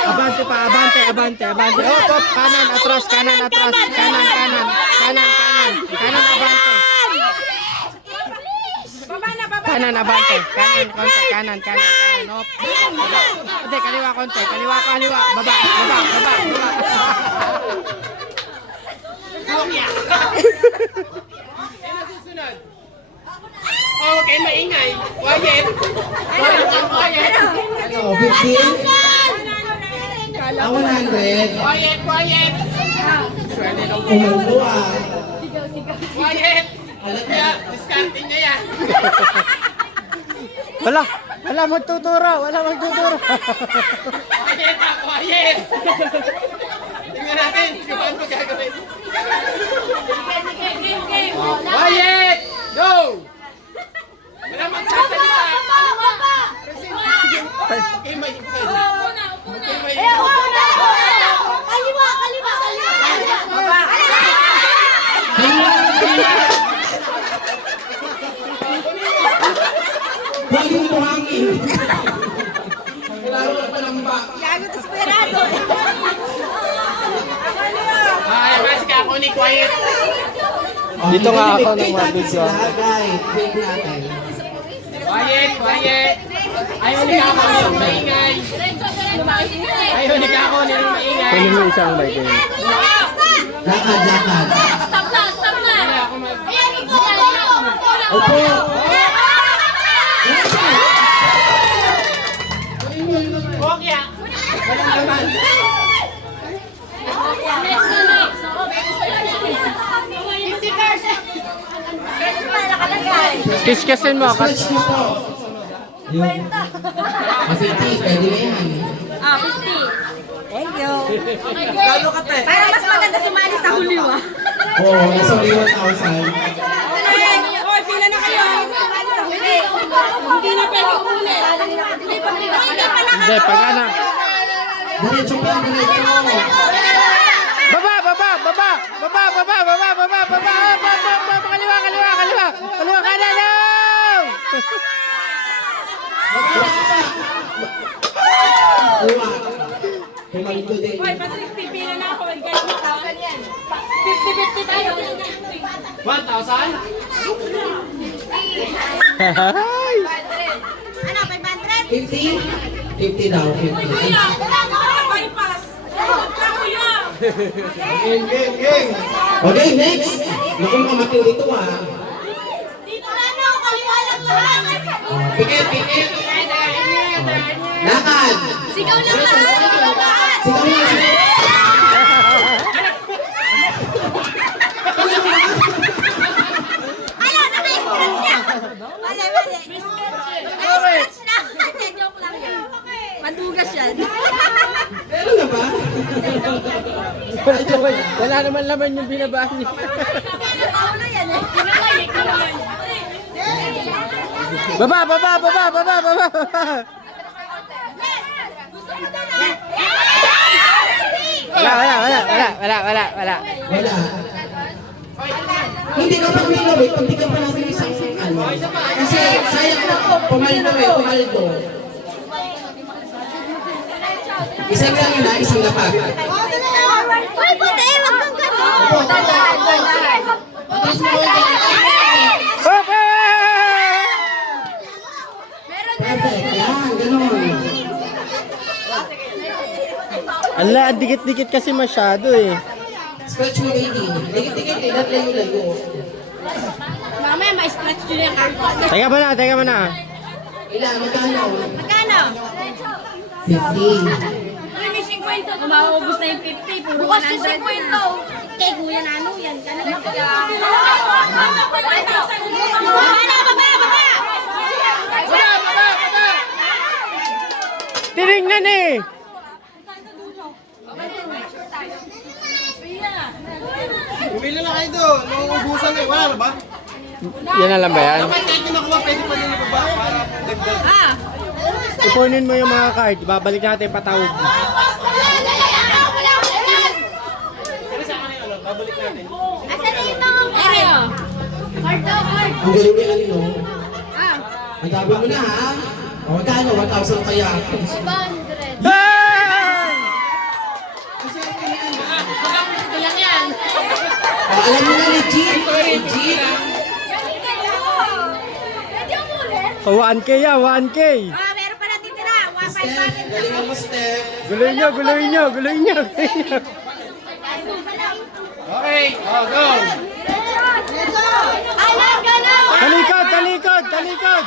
Abante pa, abante, abante. Op, op, kanan, atras, kanan, atras. Kanan, kanan. Kanan, kanan. Kanan, abante. Kanan, abante. Kanan, konti. Kanan, kanan, kanan. Op. Hindi, kaliwa, konti. Kaliwa, kaliwa. Baba, baba, baba, baba. Oh, okay, maingay. Quiet. Quiet. Ano, 15? 100. Quiet, quiet. Umundo ah. Quiet. Kaya, discarding niya yan. Wala, wala magtuturo, wala magtuturo. Quiet ha, quiet. Tingnan natin kung ano gagawin. Quiet! Go! Wala magsasalita. Okay, may Kaliwa, kaliwa, kaliwa. Huwag mo hangin. Kailangan pa ng ba. Gago, desperado. Ay, mas ka ako ni quiet. Dito nga ako Dictate ng mga natin video. sila, guys. Dictate natin. Quiet, quiet. Ayaw ni ka ako nung maingay. Ayaw ni ka ako nung maingay. Kunin mo isang bike yun. Lakad, lakad. Stop na, stop na. Ako mag... Opo. Kokya. Walang laman. Next na, next. 50%. Para nakalagay. Kiskasin mo, Stretch mo po. Yung... Kasi pwede na yan. Ah, 50. Thank you. Para mas maganda sumali sa huliwa. Oo, nasa 1,000. Oy, pila na kayo. Sumali sa huli. Hindi na pwede umuli. Hindi pa na. Hindi, pag ano. Diretso pa, diretso. Baba, baba, baba, baba, baba, baba, baba, baba, baba, kaliwa, kaliwa, kaliwa, kaliwa, kanan, no! Uwa. Pumalito din. Oy, Patrick, pipila na ako. Guys, 50-50 tayo. 1,000? Ano, 500? 50? 50 daw, 50. Bypass. Kuya. Okay, next. Mukhang kamatil ito ah. Dito na, no? Kaliwa lang lahat. Pikit, pikit. Lakad. Sigaw lang lahat. Sigaw lahat. Sigaw lang, sigaw. Ano, naka-stretch niya. Mali, mali. Naka-stretch na. Hindi, joke lang yan. Pandugas yan. Meron na ba? Wala naman laman yung binabaan niya. Paula yan eh. Baba, baba, baba, baba, baba, baba. Gusto mo na na? Wala, wala, wala, wala, wala, wala, wala. Wala. Hindi ka pa minawit, hindi ka pa namin isang ano. Kasi sayang na pumaldo eh, pumaldo. Isang lang yun ha, isang lapag. Uy, puti! Huwag kang gano'n! Okay! Perfect, yan, ganun. Ala, ang dikit-dikit kasi masyado eh. Scratch mo lady. Dikit-dikit eh, not layo-layo. Mamaya, ma-stretch nyo yung carpet. Teka mo na, teka mo na. Ilan, magkano? Magkano? 50. Uy, may 50. Kung mauubos na yung 50, puro 100 na. Kay Kuya Nano yan. Baba, baba, baba! Tinignan eh. Bumili na kayo doon. Nauubusan eh. Wala na ba? Yan na lang ba yan? Dapat kahit yung nakuha, pwede pa din ibaba para dagdag. Ah! Ipunin mo yung mga card. Babalik natin patawag. Asa dito? Ano? Card daw, card. Ang galing ni ano. Ah, Ang dami mo na ha. O magkano? 1,000 kaya. 500. Hey! Alam mo na, legit. Legit. 1K yan, 1K. Meron pa natitira. Steph, galingan mo, Steph. Guloy nyo, guloy nyo, guloy nyo. Okay, oh, go. Talikod, talikod, talikod.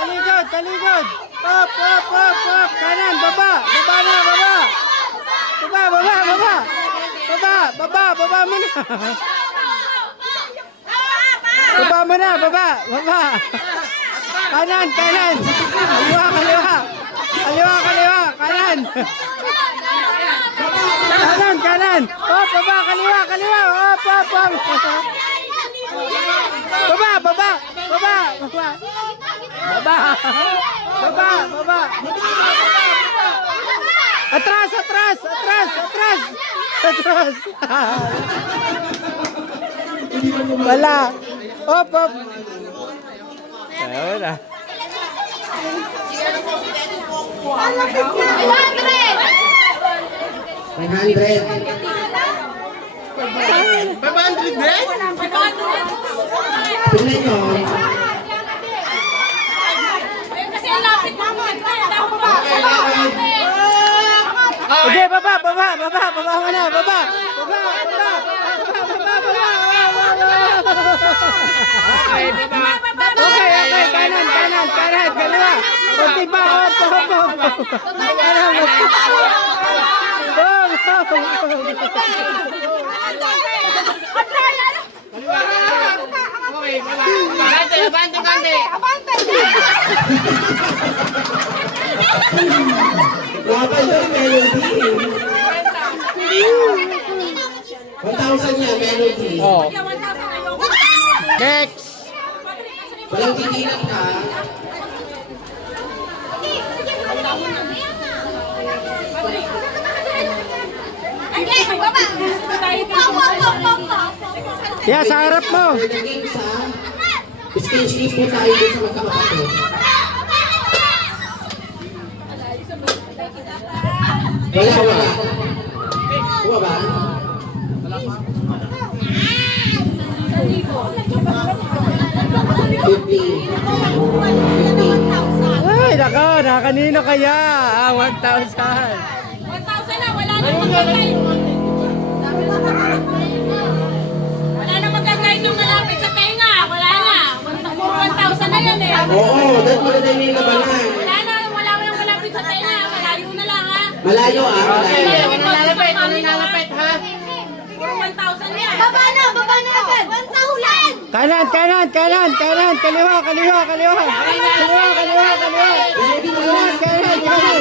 Talikod, talikod. Up, up, up, up. Kanan, baba. Baba na, baba. Baba, baba, baba. Baba, baba, baba mo na. Baba mo na, baba, baba. Kanan, kanan. Kaliwa, kaliwa. Kaliwa, kaliwa, kanan. Kanan, kanan. Op, baba, kaliwa, kaliwa. Op, op, op. Baba, baba, baba, baba. Baba. Baba, baba. Atras, atras, atras, atras. Atras. Wala. Op, op. Ayaw na. 100. 500 din? Tingnan nyo. Kasi ang lapit naman. Okay, baba, baba, baba, baba mo na, baba. Baba, baba. Baba, baba, Okay, okay, kanan, kanan, kanan, kaliwa. Kunti pa, op, op, op. Kanan, op. Okay, baba. Bante, bante, bante. Wala yun, melody. 1,000 yan, melody. Oh. Next. Walang tigilan ka. Yeah, sa harap mo. For the games, ha? Stage game po tayo dun sa magkakapatid. Wala, wala. Kuha ba? Ay, nako, nakakanino kaya? 1,000. 1,000 na, wala na magkakain. Wala na magkakain nung malapit sa tenga. Wala na. 1,000 na yan eh. Oo, dahil mo na tayo may labanan. Wala na malapit sa tenga. Malayo na lang ha. Malayo, malayo. Nalalapit, nalalapit, ha? 1,000 yan. Baba na agad. 1,000. Kanan, kanan, kanan, kanan, kaliwa, kaliwa, kaliwa. Kaliwa, kaliwa, kaliwa. Kanan, kanan, kanan.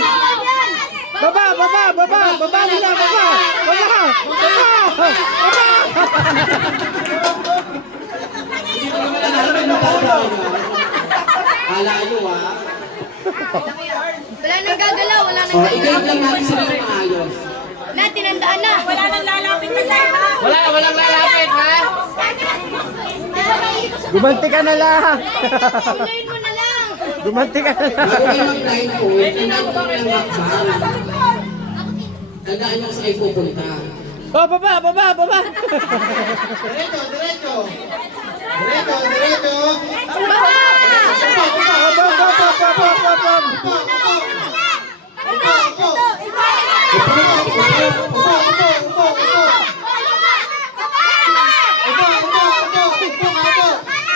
Baba, baba, baba, baba nila, baba. Baba, baba, baba. Malayo, ha? Wala nang gagalaw. Wala nang O, i-guide lang natin sila ng maayos. na, tinandaan na. Wala nang lalapit na tayo. Walang lalapit, ha? Gumanti ka na lang. Tuloyin mo na lang. Gumanti ka na lang. Bago kayo mag-blindfold, tingnan ko ng hakbang. Tandaan nyo sa kayo pupunta. Oh, baba, baba, baba. Diretso, diretso. Diretso, diretso. Baba! Baba, baba, baba, baba.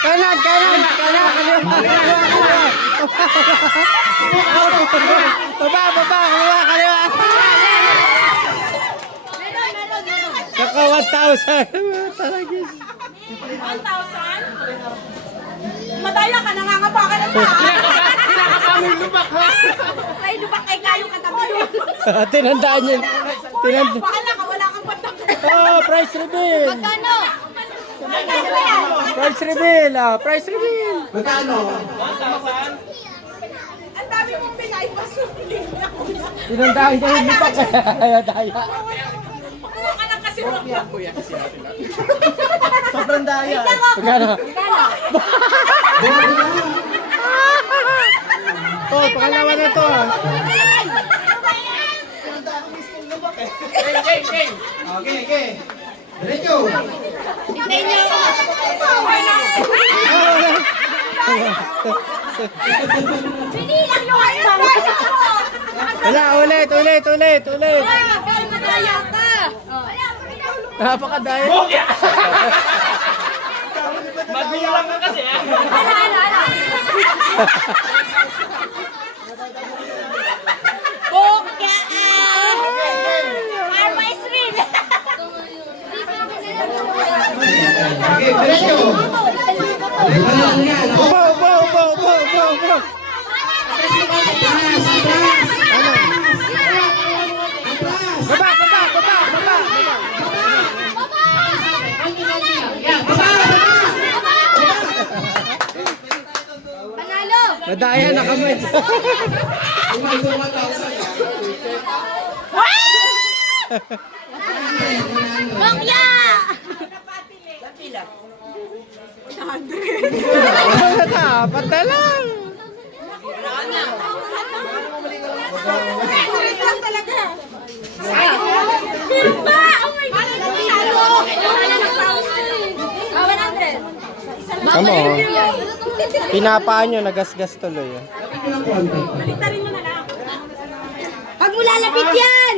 Kanan, kanan, kanan, kaliwa, kaliwa, kaliwa. Baba, baba, kaliwa, kaliwa. Naka 1,000. Taragis. 1,000? Madaya ka, nangangapa ka na pa. Ay, lubak kay kayo katabi yun. Tinandaan yun. Tinandaan. Bahala ka, wala kang patang. Oh, price reveal. Magkano? Magkano ba yan? Price reveal. Oh, price reveal. Magkano? Ang dami mong pinaipasulin na kuya. Tinandaan ko yung lipak. Kaya daya. Ano ka lang kasi wala. Sobrang daya. Magkano? To, pangalawa na to. Jane, Jane, Jane. Okay, okay. Diretso. Hintayin niyo ako. Pinilang nyo kayo. Wala, ulit. Dahil madaya ka. Napakadaya. Magulang ka kasi ah. Ano? Bokya Karma is real. Diretso. Wala lang yan. Upo. Baba. Panalo. Nadaya na kami. Bokya. Dapat na lang. Meron ba? Oh my God. Panalo. 100. Tama, oh. Pinapaan nyo, nagasgas tuloy. Pag mo lalapit yan!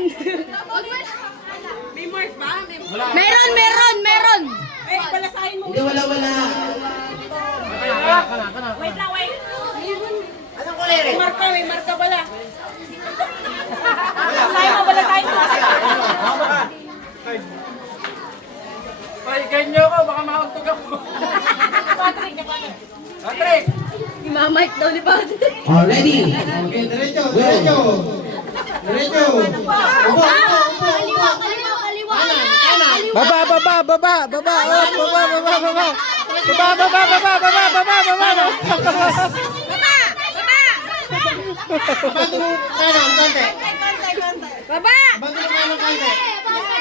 May mark ba? Meron! Eh, palasahin mo. Hindi, wala. Wait lang. Anong kulay rin? May marka pala. Palasahin mo. Palikan niyo ako, baka makagtog ako. Patrick! Imamike daw ni Patrick. Oh, ready? Okay, diretso. Kaliwa. Baba. Baba!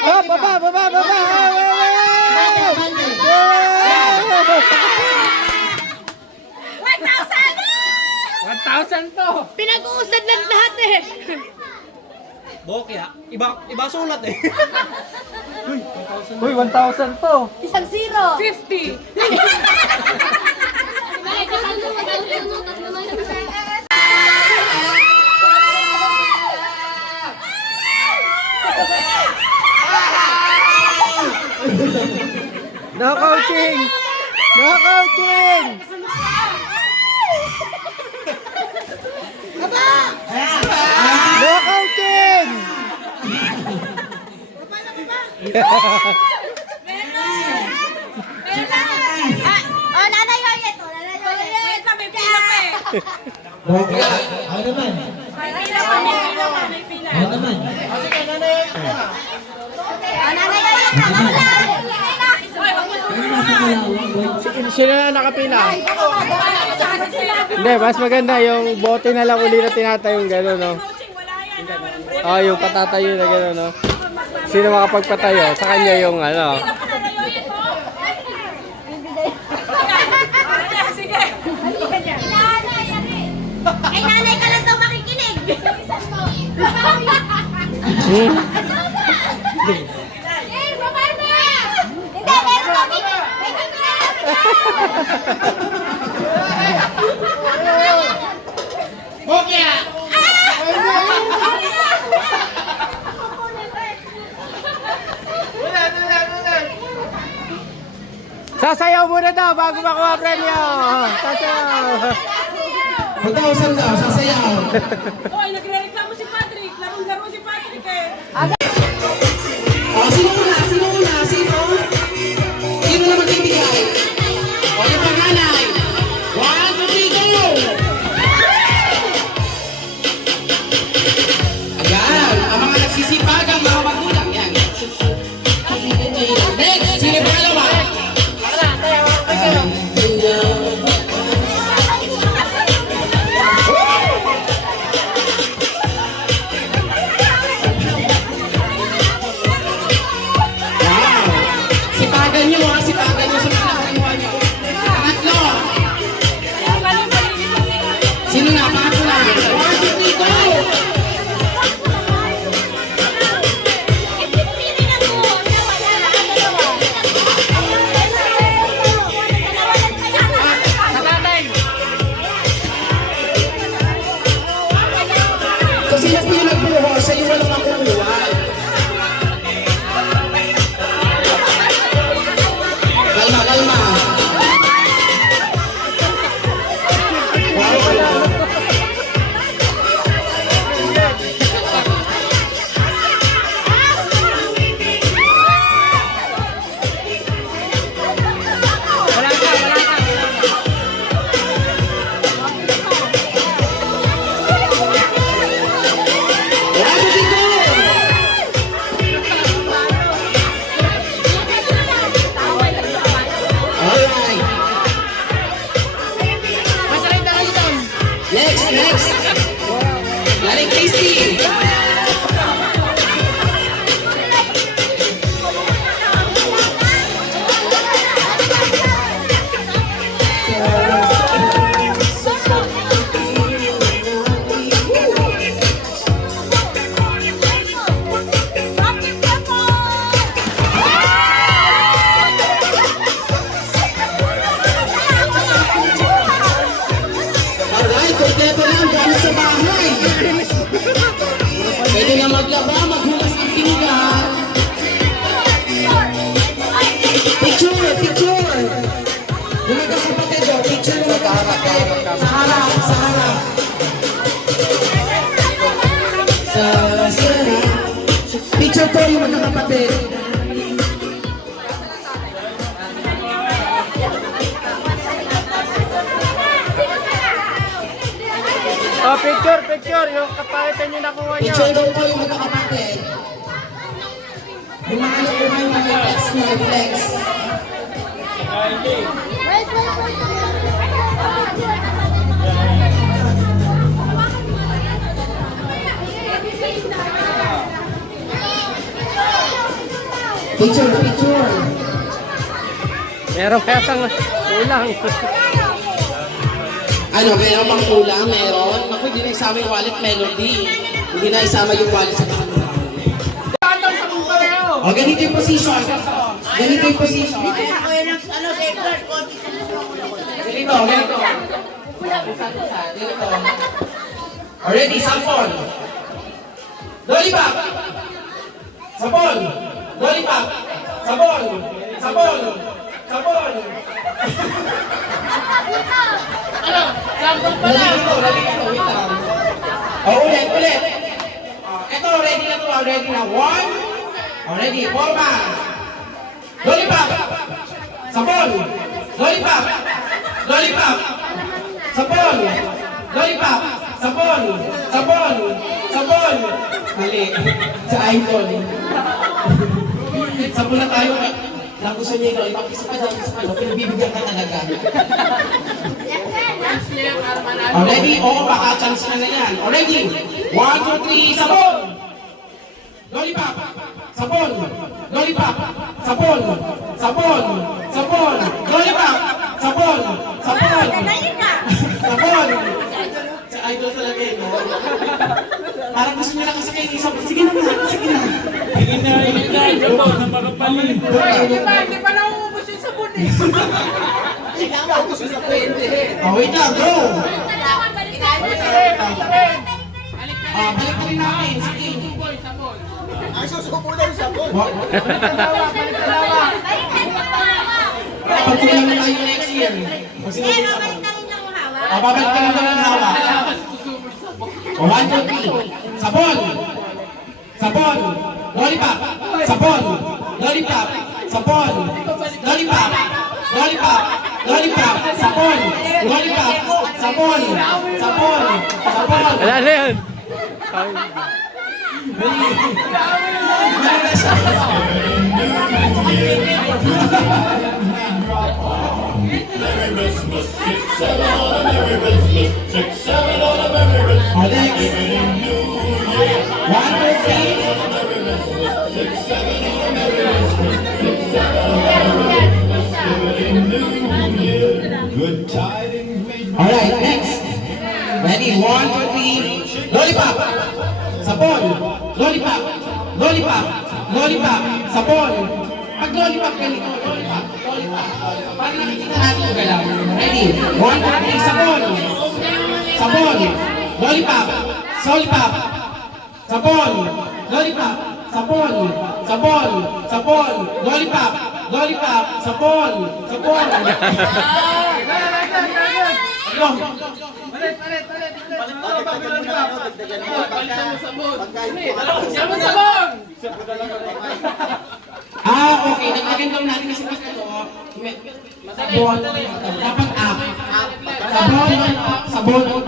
Oh, baba. 1,000 to! Pinag-uusad ng lahat eh. Bokya, iba sulat eh. Uy, 1,000 to. Isang zero. 50! Knockouting! Knockouting! Oh, Nanay Yoyet. Wait lang, may pila pa eh. Bokya. Ako naman. May pila pa. Ako naman. Oh, Nanay Yoyet. Sino na nakapila? Hindi, mas maganda yung bote na lang uli na tinatayong gano'n, no? Oh, yung patatayo na gano'n, no? Sino makapagpatayo? Sa kanya yung ano. Kay nanay ka lang daw makikinig. Eh, baba na! Hindi, meron kami. Bokya! Sasayaw muna daw bago makuha premyo. Sasayaw. 1,000 daw, sasayaw. Hoy, nagre-reklamo si Patrick. Larong-laro si Patrick eh. Oh, sino una? Sino na magbibigay? O, yung panganay. 1, 2, 3, go! Ayan, ang mga nagsisipag, ang mga magulang. Yan. Next, sino yung pangalawa? magkakapatid. Oh, picture, picture. Yung kapalitan nyo nakuha nyo. Picture daw po yung magkakapatid. Yung mga nakuha yung mga flex mo, flex. Picture, picture. Meron kaya kang ulang. Ano, meron bang kulang? Meron? Ako, hindi na isama yung wallet melody. Hindi na isama yung wallet sa kanila. O, ganito yung position. Ganito yung position. Ganito, ganito. Ganito. Already, sapon. Lollipop. Sapon. Lollipop. Sapon. Sapon. Sapon. Nalilito, wait lang. O, ulit, ulit. Ito, ready na to, ready na. One. Ready, forma. Lollipop. Sabon. Lollipop. Lollipop. Sabon. Lollipop. Sabon. Sabon. Sabon. Mali. Sa iPhone. Sabon na tayo. Lang gusto niya yung lollipop. Isa pa daw, isa pa daw. Pinabibigyan ka talaga. Ready? Oo, baka chance na yan. Ready? 1, 2, 3, sabon! Lollipop! Sabon! Lollipop! Sabon! Sabon! Sabon! Lollipop! Sabon! Sabon! Sabon! Sa idol talaga eh, no? Parang gusto niya nakasakay ng sabon. Sige na nga, sige na. Sige na, ito na makapalit. Hindi pa nauubos yung sabon eh. Oh, wait lang, go! Balik pa rin natin. Sige. Ay, susuko na yung sabon. Pagkulang na tayo next year. Pag sinabi sa sabon. Babalik ka lang ng hawa. 1, 2, 3. Sabon! Sabon! Lollipop! Sabon! Lollipop! Sabon! Lollipop! Lollipop! Lollipop! Sabon! Lollipop! Sabon! Sabon! Sabon! Wala na yun. Alex! 1, 2, 3. Alright, next. Ready? 1, 2, 3. Lollipop! Sabon! Lollipop! Lollipop! Lollipop! Sabon! Pag lollipop ganito, lollipop! Lollipop! Para nakikita natin yung galaw. Ready? 1, 2, 3. Sabon! Sabon! Lollipop! Lollipop! Sabon! Lollipop! Sabon! Sabon! Sabon! Lollipop! Lollipop! Sabon! Sabon! Ano? Okay. Nagpagin daw natin kasi mas ito. Sabon. Dapat up. Sabon. Sabon. Up.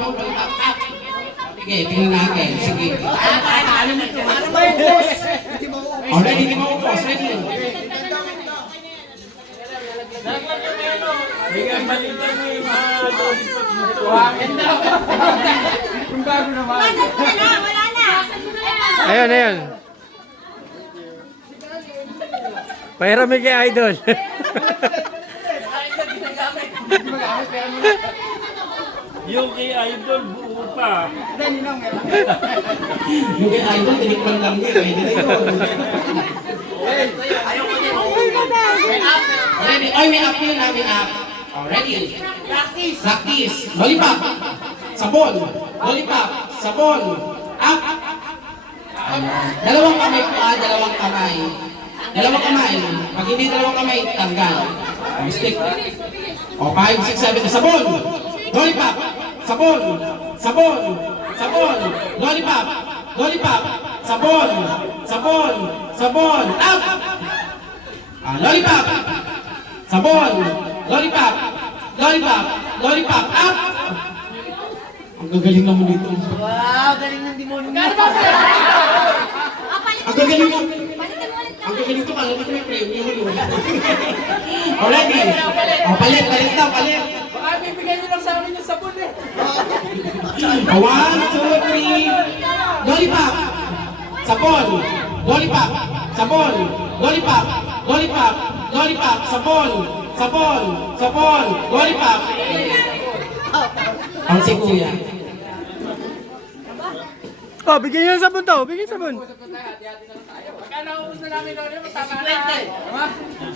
Sige, tingnan natin. Sige. Ready, di mo upos. Ready. Bigyan balitan mo yung mga lollipop mo. Kuhakin na. Kung bago naman. Wala na. Ayun, ayun. Pahiramig kay Idol. Yung kay Idol, buo pa. Yung kay Idol, tinikman lang yun. Pwede na yun. Ready? Ay, may up yun namin up. Ready? Practice. Lollipop. Sabon. Lollipop. Sabon. Up. Dalawang kamay po dalawang kamay. Dalawang kamay. Pag hindi dalawang kamay, tanggal. Stick. 5, 6, 7. Sabon. Lollipop. Sabon. Sabon. Sabon. Lollipop. Lollipop. sabon, sabon, sabon, up! Lollipop, sabon, lollipop, lollipop, lollipop, up! Ang gagaling naman dito. Wow, galing ng demonyo. Ang gagaling mo. Palitan mo ulit. Ang gagaling to, kala ko may premium. Already. Palit, palit na, palit. Baka bibigyan nyo lang sa amin yung sabon eh. 1, 2, 3. Lollipop. Sabon. Lollipop. Sabon. Lollipop. Lollipop. Lollipop. Sabon. Sabon. Sabon. Lollipop. Ang si Kuya. Oh, bigyan niyo ng sabon to. Bigyan sabon. Pagka naubos na namin doon, matama na.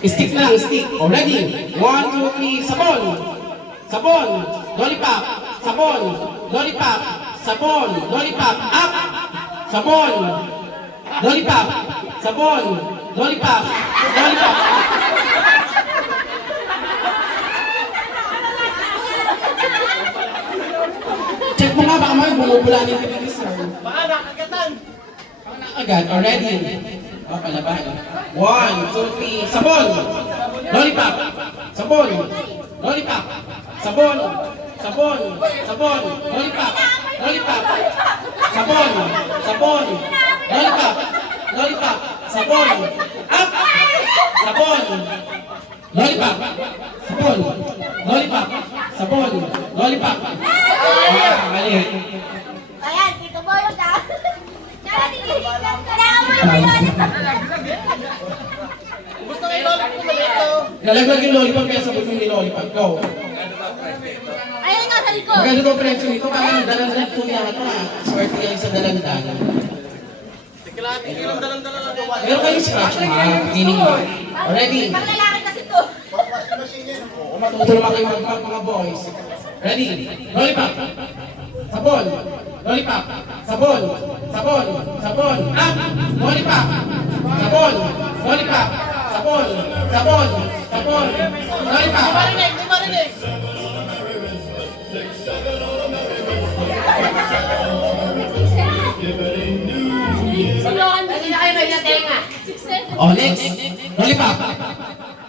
Stick na lang, stick. Already. 1, 2, 3. Sabon. Sabon. Lollipop. Sabon. Lollipop. Sabon. Lollipop. Up. Sabon. Lollipop. Sabon. Lollipop. Lollipop. Check mo nga, baka may bumubula ni Tibig, sir. Baka nakagatan. Agad, already. O, palaban. 1, 2, 3. Sabon. Lollipop. Sabon. Lollipop. Sabon. Sabon. Sabon. Lollipop. Lollipop. Sabon. Sabon. Lollipop. Lollipop. Sabon. Up. Sabon. Lollipop. Sabon. Lollipop. Sabon. Lollipop. Mali. Ayan, dito po yun ha. Kailangan mo yung lollipop. Gusto kayo lollipop ko maliit to. Nalaglag yung lollipop kaya sabon yung lollipop. Go. Ayun nga sa likod. Maganda to presyo nito, parang dalandan po yata. Swerte yan sa dalandan. Meron kayong scratch mga meaning mo. Already. Pang lalaki kasi to. Matutulong kayo mag-pump mga boys. Ready? Lollipop. Sabon. Lollipop. Sabon. Sabon. Sabon. Up. Lollipop. Sabon. Lollipop. Sabon. Sabon. Sabon. Lollipop. Marinig, di marinig. Suluhan mo. Hindi na kayo may natenga. Oh, next. Lollipop.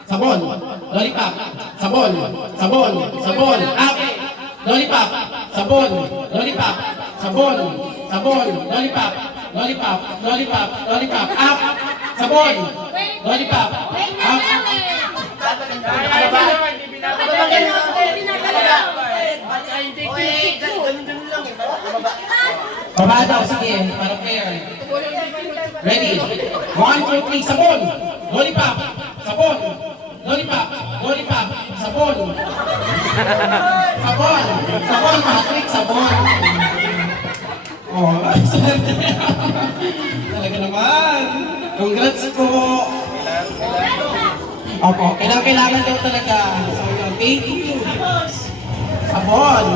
Sabon. Lollipop. Sabon. Sabon. Sabon. Up. Lollipop. Sabon. Lollipop. Sabon. Sabon. Lollipop. Lollipop. Lollipop. Lollipop. Up. Sabon. Lollipop. Up. Baba daw, sige. Para fair. Ready? 1, 2, 3. Sabon. Lollipop. Sabon. Lollipop. Lollipop. Sabon. Sabon. Sabon, Patrick. Sabon. Oh, swerte. Talaga naman. Congrats po. Opo, kailangan daw talaga. So, thank you. Sabon.